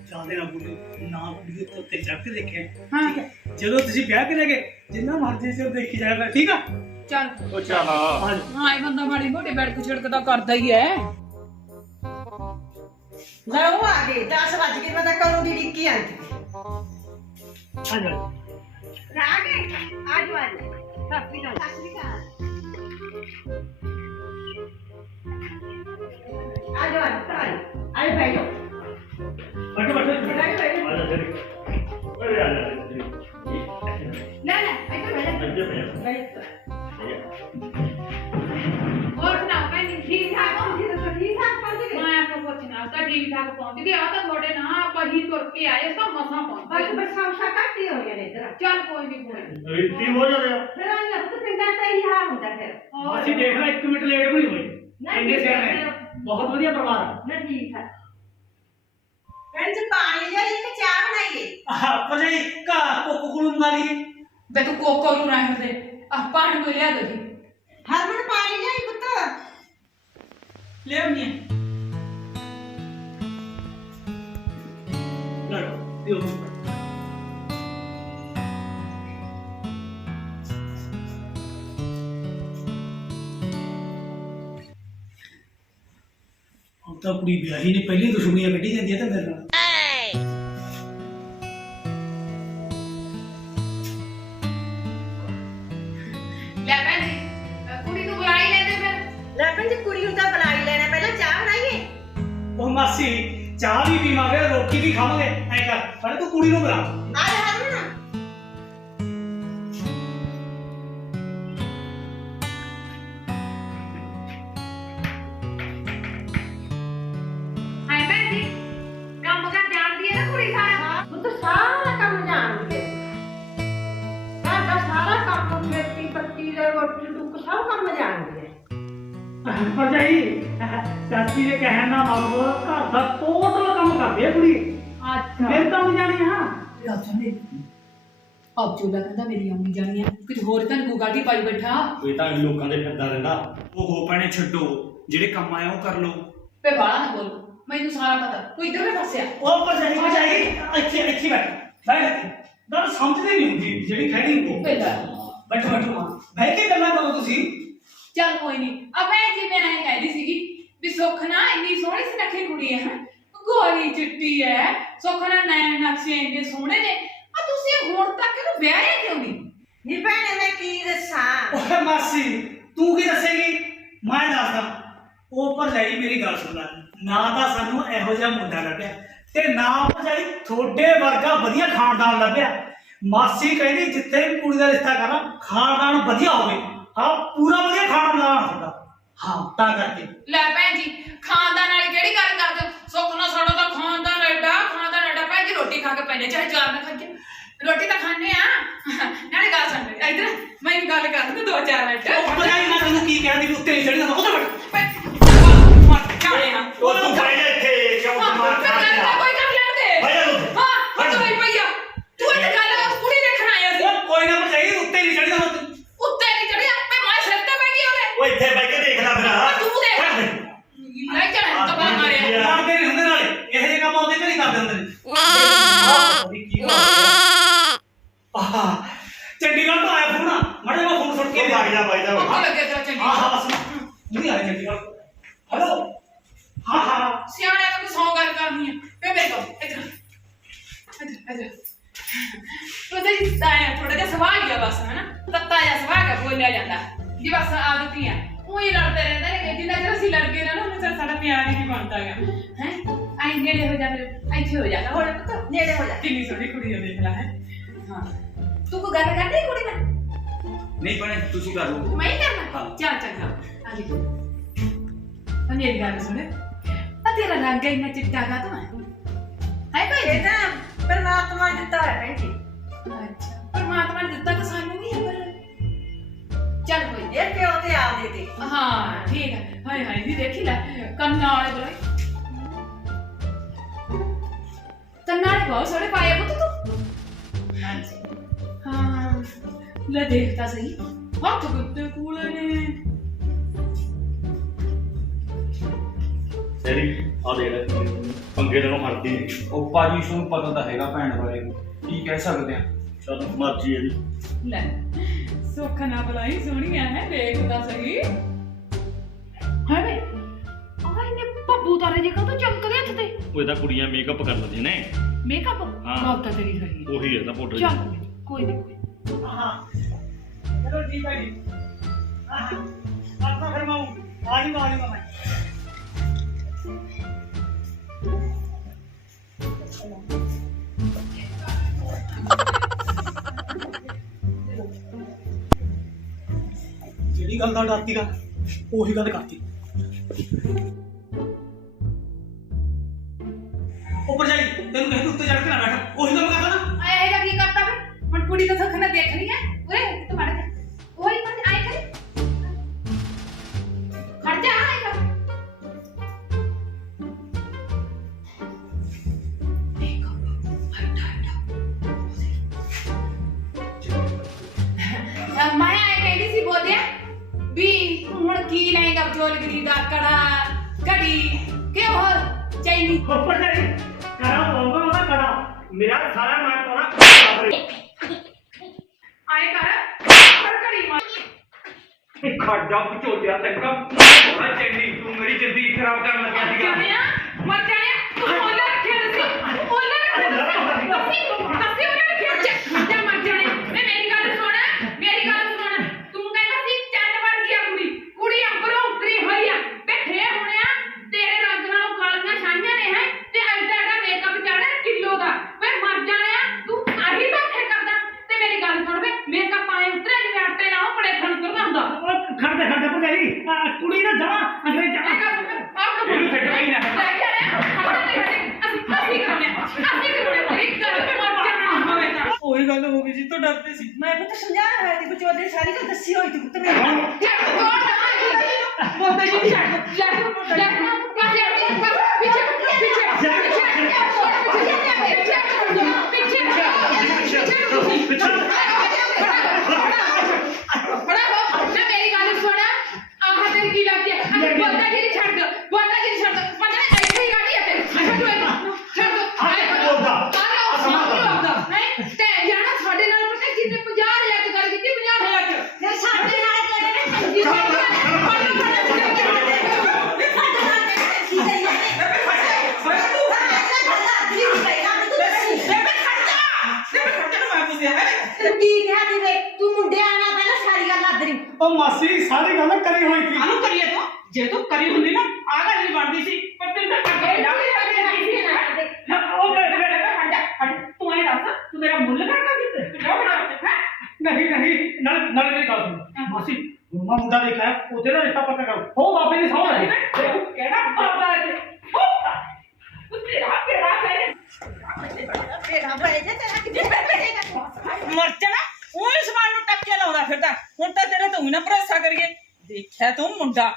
ਚਾਹਦੇ ਨਾ ਬੁੱਢੀ ਨਾ ਬੁੱਢੀ ਦੇ ਉੱਤੇ ਚੜ ਕੇ ਦੇਖਿਆ ਹਾਂ ਜਦੋਂ ਤੁਸੀਂ ਵਿਆਹ ਕਰੋਗੇ ਜਿੰਨਾ ਮਰਜ਼ੀ ਸਿਰ ਦੇਖੀ ਜਾਏਗਾ ਠੀਕ ਆ ਚੱਲ ਉਹ ਚੱਲ ਆ ਹਾਂ ਇਹ ਬੰਦਾ ਮਾੜੀ ਮੋਟੀ ਬੈਠ ਛਿੜਕਦਾ ਕਰਦਾ ਹੀ ਐ ਲੈ ਉਹ ਆ ਗਏ 10 ਵੱਜ ਗਏ ਮੈਂ ਤਾਂ ਕਦੋਂ ਦੀ ਡਿੱਕੀ ਆਈ ਜਾ ਆ ਗਏ ਆਜੋ ਸਤਿ ਸ੍ਰੀ ਅਕਾਲ ਆਜੋ ਆਜੋ ਬੈਠੋ ਬੈਠੋ ਆ ਜਾ ਤੇਰੀ ਓਏ ਆ ਜਾ ਲੈ ਲੈ ਇੱਥੇ ਬੈਠ ਹੋਰ ਸੁਣਾ ਮੈਂ ਠੀਕ ਠਾਕ ਹੋ ਜੀ ਤਾਂ ਠੀਕ ਠਾਕ ਪਹੁੰਚ ਗਏ ਮੈਂ ਆਪਕੋ ਪੁੱਛਣਾ ਤਾਂ ਠੀਕ ਠਾਕ ਪਹੁੰਚ ਗਏ ਆ ਤਾਂ ਤੁਹਾਡੇ ਨਾਲ ਆਪਾਂ ਹੀ ਤੁਰ ਕੇ ਆਏ ਤਾਂ ਮਸਾਂ ਪਹੁੰਚ ਗਏ ਬੱਸਾਂ ਘੱਟ ਹੀ ਹੋ ਗਏ ਨੇ ਇੱਧਰ ਚੱਲ ਕੋਈ ਨਹੀਂ ਰੀਤੀ ਹੋ ਜਾਂਦੇ ਆ ਫਿਰ ਆਈ ਨਾ ਪਿੰਡਾਂ ਤਾਂ ਇਹੀ ਹਾਲ ਹੁੰਦਾ ਫਿਰ ਅਸੀਂ ਦੇਖ ਲੈ 1 ਮਿੰਟ ਲੇਟ ਵੀ ਨਹੀਂ ਹੋਏ ਇੰਨੇ ਸਿਆਣੇ ਬਹੁਤ ਵਧੀਆ ਪਰਿਵਾਰ ਆ ਨਾ ਠੀਕ ਹੈ ਕਹਿੰਦੇ ਪਾਣੀ ਲਿਆਈ ਤੇ ਚਾਹ ਬਣਾਈਏ ਭਜਾਈ ਕਾ ਕੋਕੋ ਕੋਲ ਮੰਗਾ ਲਈਏ ਬੇ ਤੂੰ ਕੋਕੋ ਨੂੰ ਰਹਿਣ ਦੇ ਆ ਪਾਣੀ ਨੂੰ ਲਿਆ ਦੇ ਹਰਮਨ ਪਾਣੀ ਲਿਆਈ ਪੁੱਤ ਲੈ ਆਉਣੀ ਹੁਣ ਤਾਂ ਕੁੜੀ ਵਿਆਹੀ ਨੇ ਪਹਿਲੀ ਦੁਸ਼ਮਣੀਆਂ ਕੱਢੀ ਜਾਂਦੀ ਹੈ ਤੇ ਮੇਰੇ ਨਾਲ ਲੈ ਭੈਣ ਜੀ ਕੁੜੀ ਨੂੰ ਬੁਲਾ ਹੀ ਲੈਂਦੇ ਫਿਰ ਲੈ ਭੈਣ ਜੀ ਕੁੜੀ ਨੂੰ ਤਾਂ ਬੁਲਾ ਹੀ ਲੈਣਾ ਪਹਿਲਾਂ ਚਾਹ ਬਣਾਈਏ। ਉਹ ਮਾਸੀ ਚਾਹ ਵੀ ਪੀਵਾਂਗੇ ਰੋਟੀ ਵੀ ਖਾਵਾਂਗੇ ਐ ਕਰ ਪਹਿਲਾਂ ਤੂੰ ਕੁੜੀ ਨੂੰ ਬੁਲਾ ਆ ਜਾ ਹਰਮਨ। ਹਾਏ ਭੈਣ ਜੀ ਕੰਮ ਕਰ ਜਾਣਦੀ ਹੈ ਨਾ ਕੁੜੀ ਸਾਰਾ ਉਹ ਤਾਂ ਸਾਰਾ ਕੰਮ ਜਾਣਦੀ ਹੈ। ਸਾਡਾ ਸਾਰਾ ਕੰਮ ਖੇਤੀ ਪੱਤੀ ਦਾ ਰੋਟੀ ਟੁੱਕ ਸਭ ਕੰਮ ਜਾਣਦੀ ਹੈ। ਭਰਜਾਈ ਚਾਚੀ ਦੇ ਕਹਿਣ ਦਾ ਮਤਲਬ ਘਰ ਦਾ ਟੋਟਲ ਕੰਮ ਕਰਦੀ ਹੈ ਕੁੜੀ। ਅੱਛਾ ਫਿਰ ਤਾਂ ਨਹੀਂ ਜਾਣੀ ਹਾਂ ਗੱਲ ਸੁਣ ਦੇ ਆਪ ਚੋਲਾ ਕਹਿੰਦਾ ਮੇਰੀ ਆਉਣੀ ਜਾਣੀ ਆ ਕੁਝ ਹੋਰ ਤਾਂ ਨਹੀਂ ਗਾਡੀ ਪਾਈ ਬੈਠਾ ਕੋਈ ਤਾਂ ਲੋਕਾਂ ਦੇ ਫਿਰਦਾ ਰਹਿੰਦਾ। ਉਹ ਭੈਣੇ ਛੱਡੋ, ਜਿਹੜੇ ਕੰਮ ਆਇਆ ਉਹ ਕਰ ਲਓ। ਪੇ ਬਾਲਾ ਨਾ ਬੋਲ ਮੈਨੂੰ ਸਾਰਾ ਪਤਾ ਤੂੰ ਇੱਧਰ ਵੀ ਫਸਿਆ ਉਹ ਭਰਜਾਈ ਇੱਥੇ ਬੈਠ ਗੱਲ ਸਮਝਦੇ ਨਹੀਂ ਹੁੰਦੀ ਜਿਹੜੀ ਖੜੀ ਉਹ ਪਹਿਲਾਂ ਬੈਠੋ ਬਹਿ ਕੇ ਗੱਲਾਂ ਕਰੋ ਤੁਸੀਂ। ਚੱਲ ਕੋਈ ਨਹੀਂ ਆ ਭੈਣ ਜੀ ਮੈਂ ਐਂ ਕਹਿੰਦੀ ਸੀਗੀ ਵੀ ਸੁੱਖ ਨਾ ਇੰਨੀ ਸੋਹਣੀ ਸੁਨੱਖੀ ਕੁੜੀ ਹੈ ਗੋਰੀ ਚਿੱਟੀ ਹੈ ਸੁੱਖ ਨਾ ਨੈਣ ਨਕਸ਼ੇ ਇੰਨੇ ਸੋਹਣੇ ਨੇ ਆ ਤੁਸੀਂ ਹੁਣ ਤੱਕ ਇਹਨੂੰ ਵਿਆਹਿਆ ਕਿਉਂ ਨਹੀਂ ਨੀ ਭੈਣੇ ਮੈਂ ਕੀ ਦੱਸਾਂ। ਓਏ ਮਾਸੀ ਤੂੰ ਕੀ ਦੱਸੇਗੀ ਮੈਂ ਦੱਸਦਾ। ਉਹ ਭਰਜਾਈ ਮੇਰੀ ਗੱਲ ਸੁਣ ਲੈ ਨਾ ਤਾਂ ਸਾਨੂੰ ਇਹੋ ਜਿਹਾ ਮੁੰਡਾ ਲੱਭਿਆ ਤੇ ਨਾ ਭਰਜਾਈ ਤੁਹਾਡੇ ਵਰਗਾ ਵਧੀਆ ਖਾਨਦਾਨ ਲੱਭਿਆ। ਮਾਸੀ ਕਹਿੰਦੀ ਜਿੱਥੇ ਵੀ ਕੁੜੀ ਦਾ ਰਿਸ਼ਤਾ ਕਰਨਾ ਖਾਨਦਾਨ ਵਧੀਆ ਹੋਵੇ। ਹਾਂ ਪੂਰਾ ਵਧੀਆ ਖਾਨਦਾਨ ਹੁੰਦਾ। ਹਾਂ ਤਾਂ ਕਰਕੇ ਲੈ ਭੈਣ ਜੀ ਖਾਨਦਾਨ ਵਾਲੀ ਕਿਹੜੀ ਗੱਲ ਕਰਦੇ ਹੋ ਸੁੱਖ ਨਾਲ ਸਾਡਾ ਤਾਂ ਖਾਨਦਾਨ ਐਡਾ ਭੈਣ ਜੀ ਰੋਟੀ ਖਾ ਕੇ ਪੈਨੇ ਚਾਹੇ ਚਾਰ ਨਾ ਖਾਈਏ ਰੋਟੀ ਤਾਂ ਖਾਣੇ ਆ ਨਾਲੇ ਗੱਲ ਸੁਣ ਇੱਧਰ ਮੈਂ ਇੱਕ ਗੱਲ ਕਰ ਦੂੰ 2-4 ਮਿੰਟ ਉਹ ਭਰਜਾਈ ਮੈਂ ਤੈਨੂੰ ਕੀ ਕਹਿੰਦੀ ਵੀ ਉੱਤੇ ਨਹੀਂ ਚੜੀ ਨਾ ਉੱਧਰ ਬੈਠ। ਚਾਲੇ ਹਾਂ ਉਹ ਤੂੰ ਬਹਿ ਜਾ ਇੱਥੇ ਕਿਉਂ ਦਿਮਾਗ ਖਰਾਬ ਹਾਂ ਕੋਈ ਗੱਲ ਲੈਂਦੇ ਬਹਿ ਜਾ ਤੂੰ। ਹਾਂ ਹਟ ਬਈ ਭਈਆ ਤੂੰ ਇਹ ਗੱਲ ਕੁੜੀ ਦੇਖਣ ਆਇਆ ਸੀ ਉਹ ਕੋਈ ਨਾ ਭਰਜਾਈ ਉੱਤੇ ਨਹੀਂ ਚੜੀ ਨਾ ਉੱਤੇ ਨਹੀਂ ਚੜਿਆ ਤੇ ਮੈਂ ਸਿਰ ਤੇ ਪੈ ਗਈ ਉਹਦੇ ਉਹ ਇੱਥੇ ਬਹਿ ਕੇ ਦੇਖ ਲੈ ਫਿਰ ਤੂੰ ਦੇਖ ਲੈ ਚੜਾ ਤਾਂ ਬਾ ਮਾਰਿਆ ਮਾਰਦੇ ਨਹੀਂ ਹੁੰਦੇ ਨਾਲੇ ਇਹੋ ਜਿਹੇ ਕੰਮ ਆਉਂਦੇ ਨਹੀਂ ਕਰਦੇ ਹੁੰਦੇ ਨੇ। ਆਹ ਚੰਡੀਗੜ੍ਹ ਤੋਂ ਆਇਆ ਫੋਨ ਮੜੇ ਮੈਂ ਫੋਨ ਸੁਣ ਕੇ ਭਾਗ ਜਾ ਭਾਈ ਜਾ ਉਹ ਲੱਗੇ ਤੇਰਾ ਚੰਗੀ ਹਾਂ ਬਸ ਨਹੀਂ ਆਇਆ ਚੰਡੀਗੜ੍ਹ ਹੈਲੋ ਹਾਂ ਸਿਆਣਿਆਂ ਨੂੰ ਸੌ ਗੱਲ ਕਰਨੀ ਹੈ ਫੇ ਮੇਰੇ ਕੋਲ ਇੱਧਰ ਉਹ ਤੇ ਜਿੱਦਾਂ ਥੋੜਾ ਜਿਹਾ ਸਵਾਲ ਹੀ ਆ ਬਸ ਹਨਾ ਤੱਤਾ ਜਿਹਾ ਸਵਾਲ ਹੈ ਬੋਲਿਆ ਜਾਂਦਾ ਜੀ ਬਸ ਆਦਤੀ ਹੈ ਉਹੀ ਲੜਦੇ ਰਹਿੰਦੇ ਨੇ ਜਿੰਨਾ ਚਿਰ ਅਸੀਂ ਲੜਦੇ ਨਾ ਉਹਨਾਂ ਚਿਰ ਸਾਡਾ ਪਿਆਰ ਹੀ ਨਹੀਂ ਬਣਦਾ ਹੈਗਾ ਹੈ ਆਈ ਨੇੜੇ ਹੋ ਜਾ ਮੇਰੇ ਇੱਥੇ ਹੋ ਜਾ ਹੁਣ ਪੁੱਤ ਨੇੜੇ ਹੋ ਜਾ ਕਿੰਨੀ ਸੋਹਣੀ ਕੁੜੀ ਦੇਖ ਲੈ ਹੈ ਹਾਂ ਤੂੰ ਕੋ ਗੱਲ ਕਰਦੀ ਕੁੜੀ ਨਾਲ ਨਹੀਂ ਭੈਣੇ ਤੁਸੀਂ ਕਰ ਲਓ। ਮੈਂ ਹੀ ਕਰਨਾ ਚੱਲ ਚੰਗਾ ਆ ਜੀ ਤਾਂ ਮੇਰੀ ਗੱਲ ਸੁਣ ਆ ਤੇਰਾ ਰੰਗ ਇੰਨਾ ਚਿੱਟਾ ਕਾ ਤੂੰ ਹੈ ਭਾਈ ਇਹ ਤਾਂ ਪਰਮਾਤਮਾ ਨੇ ਦਿੱਤਾ ਹੈ ਭੈਣ ਜੀ। ਅੱਛਾ ਪਰਮਾਤਮਾ ਨੇ ਦਿੱਤਾ ਤਾਂ ਸਾਨੂੰ ਵੀ ਹੈ ਪਰ ਚੱਲ ਕੋਈ ਇਹ ਪਿਓ ਤੇ ਆਪਦੇ ਤੇ ਹਾਂ ਠੀਕ ਹੈ ਹਾਏ ਹਾਏ ਵੀ ਦੇਖੀ ਲੈ ਕੰਨਾਂ ਵਾਲੇ ਬੋਲੇ ਕੰਨਾਂ ਵਾਲੇ ਬਹੁਤ ਸੋਹਣੇ ਪਾਏ ਪੁੱਤ ਤੂੰ ਹਾਂਜੀ ਹਾਂ ਲੈ ਦੇਖ ਤਾਂ ਸਹੀ ਹੱਥ ਗੁੱਤੇ ਕੂਲੇ ਨੇ ਤੇਰੀ ਆ ਦੇ ਲੈ ਪੰਗੇ ਤੋਂ ਹਟਦੀ ਨਹੀਂ। ਉਹ ਭਾਜੀ ਤੁਹਾਨੂੰ ਪਤਾ ਤਾਂ ਹੈਗਾ ਭੈਣ ਬਾਰੇ ਕੀ ਕਹਿ ਸਕਦੇ ਆ। ਚਲ ਮਰਜ਼ੀ ਇਹਦੀ। ਲੈ ਸੁੱਖ ਨਾ ਬੁਲਾਈ ਸੋਹਣੀਆਂ ਹੈ ਦੇਖ ਤਾਂ ਸਹੀ ਹੈ ਵੇ ਆਹ ਇਹਨੇ ਬੱਬੂ ਤਾਰੇ ਜੇ ਕਾ ਤੂੰ ਚਮਕਦੇ ਹੱਥ ਤੇ ਉਹ ਇਹਦਾ ਕੁੜੀਆਂ ਮੇਕਅਪ ਕਰ ਲੈਂਦੀਆਂ ਨੇ। ਮੇਕਅਪ ਹਾਂ। ਗੱਲ ਤਾਂ ਤੇਰੀ ਸਹੀ ਹੈ ਉਹੀ ਇਹਦਾ ਪਾਊਡਰ ਚੱਲ ਕੋਈ ਨਹੀਂ ਹਾਂ ਚਲੋ ਠੀਕ ਹੈ ਜੀ ਹਾਂ ਆਪਾਂ ਫਿਰ ਮੈਂ ਆ ਜਾਊਂਗਾ ਮੈਂ ਜਿਹੜੀ ਗੱਲ ਦਾ ਡਰਤੀ ਗਾ ਉਹੀ ਗੱਲ ਕਰਤੀ। ਉਹ ਭਰਜਾਈ ਤੈਨੂੰ ਕਹਿੰਦੇ ਉੱਤੇ ਚੜ ਕੇ ਨਾ ਬੈਠ ਉਹੀ ਕੰਮ ਕਰਦਾ ਨਾ। ਆਇਆ ਇਹਦਾ ਕੀ ਕਰਤਾ ਵੇ ਹੁਣ ਕੁੜੀ ਤਾਂ ਸੁੱਖ ਨਾ ਦੇਖਣੀ ਹੈ ਓਏ ਤੂੰ ਮੜ ਜਾ ਉਹੀ ਮੜ ਆਏ ਕਰੇ ਖੜ ਜਾ ਆਏ ਕਰ ਮੈਂ ਆਏ ਕਹਿੰਦੀ ਸੀ ਬੋਲਿਆ ਵੀ ਹੁਣ ਕੀ ਲਏਗਾ ਬਚੋਲਗੜੀ ਦਾ ਕੜਾ ਘੜੀ ਕਿ ਹੋਰ ਚਾਹੀਦੀ ਉੱਪਰ ਜਾਈ ਕਰਾ ਹੋਊਗਾ ਉਹਦਾ ਕੜਾ ਮੇਰਾ ਸਾਰਾ ਮੈਂ ਪਾਉਣਾ ਬਰਾਬਰ ਆਏ ਕਰ ਘੜੀ ਮਾਰ ਇਹ ਖੱਡਾ ਪਚੋਤਿਆ ਤੱਕ ਬੜਾ ਚੰਨੀ ਤੂੰ ਮੇਰੀ ਜ਼ਿੰਦਗੀ ਖਰਾਬ ਕਰਨ ਲੱਗਿਆ ਸੀਗਾ ਮਰ ਜਾਣਿਆ ਤੂੰ ਉਹਨਾਂ ਰੱਖਿਆ ਸੀ ਉਹਨਾਂ ਰੱਖਿਆ ਸੀ ਤੁਸੀਂ ਉਹਨਾਂ ਰੱਖਿਆ ਜਾ ਮਰ ਜਾਣੇ ਮੈਂ ਮੇਰੀ ਗੱਲ ਸੁਣ ਤੂੰ ਕਹਿੰਦਾ ਸੀ ਚੰਨ ਬਣ ਗਿਆ ਕੁੜੀ ਅੰਬਰੋਂ ਉਤਰੀ ਹੋਈ ਆ ਬੈਠੇ ਹੋਣਿਆ ਤੇਰੇ ਰੰਗ ਨਾਲੋਂ ਕਾਲੀਆਂ ਛਾਈਆਂ ਨੇ ਹੈ ਤੇ ਐਡਾ ਮੇਕਅਪ ਚਾੜਿਆ ਕਿਲੋ ਦਾ ਵੇ ਮਰ ਜਾਣਿਆ ਤੂੰ ਆਹੀ ਧੋਖੇ ਕਰਦਾ ਤੇ ਮੇਰੀ ਗੱਲ ਸੁਣ ਵੇ ਮੇਕਅਪ ਆਏ ਉਤਰੇ ਜਿਵੇਂ ਆਟੇ ਨਾਲ ਉਹ ਬੜੇ ਥਣ ਤੁਰਨਾ ਹੁੰਦਾ ਖੜਦੇ ਭਗਾਈ ਕੁੜੀ ਨਾ ਜਾ ਅਗਲੇ ਜਾ ਇਹਨੂੰ ਛੱਡਣਾ ਹੀ ਨਾ ਉਹੀ ਗੱਲ ਹੋ ਗਈ ਜੀ ਤੋਂ ਡਰਦੇ ਸੀ ਮੈਂ ਪੁੱਤ ਸਮਝਾਇਆ ਹੋਇਆ ਸੀ ਵਿਚੋਲੇ ਸਾਰੀ ਗੱਲ ਦੱਸੀ ਹੋਈ ਸੀ ਪੁੱਤ ਮੈਨੂੰ ਬੋਲਦਾ ਜੀ ਛੱਡ ਮੇਰੀ ਗੱਲ ਸੁਣ ਆਹ ਤੇਰੀ ਕੀ ਲੱਗਦੀ ਹੈ ਬੋਲਦਾ ਜੀ ਛੱਡ ਪਤਾ ਐਸੇ ਹੀ ਗਾੜੀ ਹੈ ਛੱਡ ਤੇ ਜਾਣਾ ਸਾਡੇ ਨਾਲ ਪਤਾ ਕਿੰਨੇ 50,000 ਦੀ ਗੱਲ ਕੀਤੀ 50,000 ਫਿਰ ਸਾਡੇ ਨਾਲ ਤੇਰੇ ਤੂੰ ਕੀ ਕਿਹਾ ਸੀ ਵੇ ਤੂੰ ਮੁੰਡਿਆਂ ਨਾਲ ਪਹਿਲਾਂ ਸਾਰੀ ਗੱਲ ਲੱਦ ਰਹੀ ਉਹ ਮਾਸੀ ਸਾਰੀ ਗੱਲ ਕਰੀ ਹੋਈ ਸੀ ਆਨੂੰ ਕਰੀਏ ਤੂੰ ਜੇ ਤੂੰ ਕਰੀ ਹੁੰਦੀ ਨਾ ਆ ਗੱਲ ਨਹੀਂ ਬਣਦੀ ਸੀ ਪਰ ਤੈਨੂੰ ਤਾਂ ਕਰਕੇ ਜਾ ਉਹ ਤੂੰ ਐ ਦੱਸ ਤੂੰ ਮੇਰਾ ਮੁੱਲ ਕਰਦਾ ਸੀ ਨਹੀਂ ਨਾਲ ਮੇਰੀ ਗੱਲ ਸੁਣ ਮਾਸੀ ਗੁਰਮਾ ਮੁੰਡਾ ਦੇਖਿਆ ਉਹਦੇ ਨਾਲ ਰਿਸ਼ਤਾ ਪੱਕਾ ਕਰੋ ਉਹ ਬਾਬੇ ਦੀ ਸੌਂ ਹੈ ਕਿਹੜਾ ਬਾਬਾ ਹੈ ਤੂੰ ਤੇਰਾ ਕਿਹੜਾ ਹੈ ਫੇਰਾ ਪਏ ਜੇ ਤੇਰਾ ਕਿੱਥੇ ਪਏਗਾ ਮਰਚਣਾ ਉਹ ਇਸ ਮਾਨ ਨੂੰ ਟੱਕੇ ਲਾਉਂਦਾ ਫਿਰਦਾ ਹੁਣ ਤਾਂ ਤੇਰੇ ਤੋਂ ਹੀ ਨਾ ਭਰੋਸਾ ਕਰੀਏ ਦੇਖਿਆ ਤੂੰ ਮੁੰਡਾ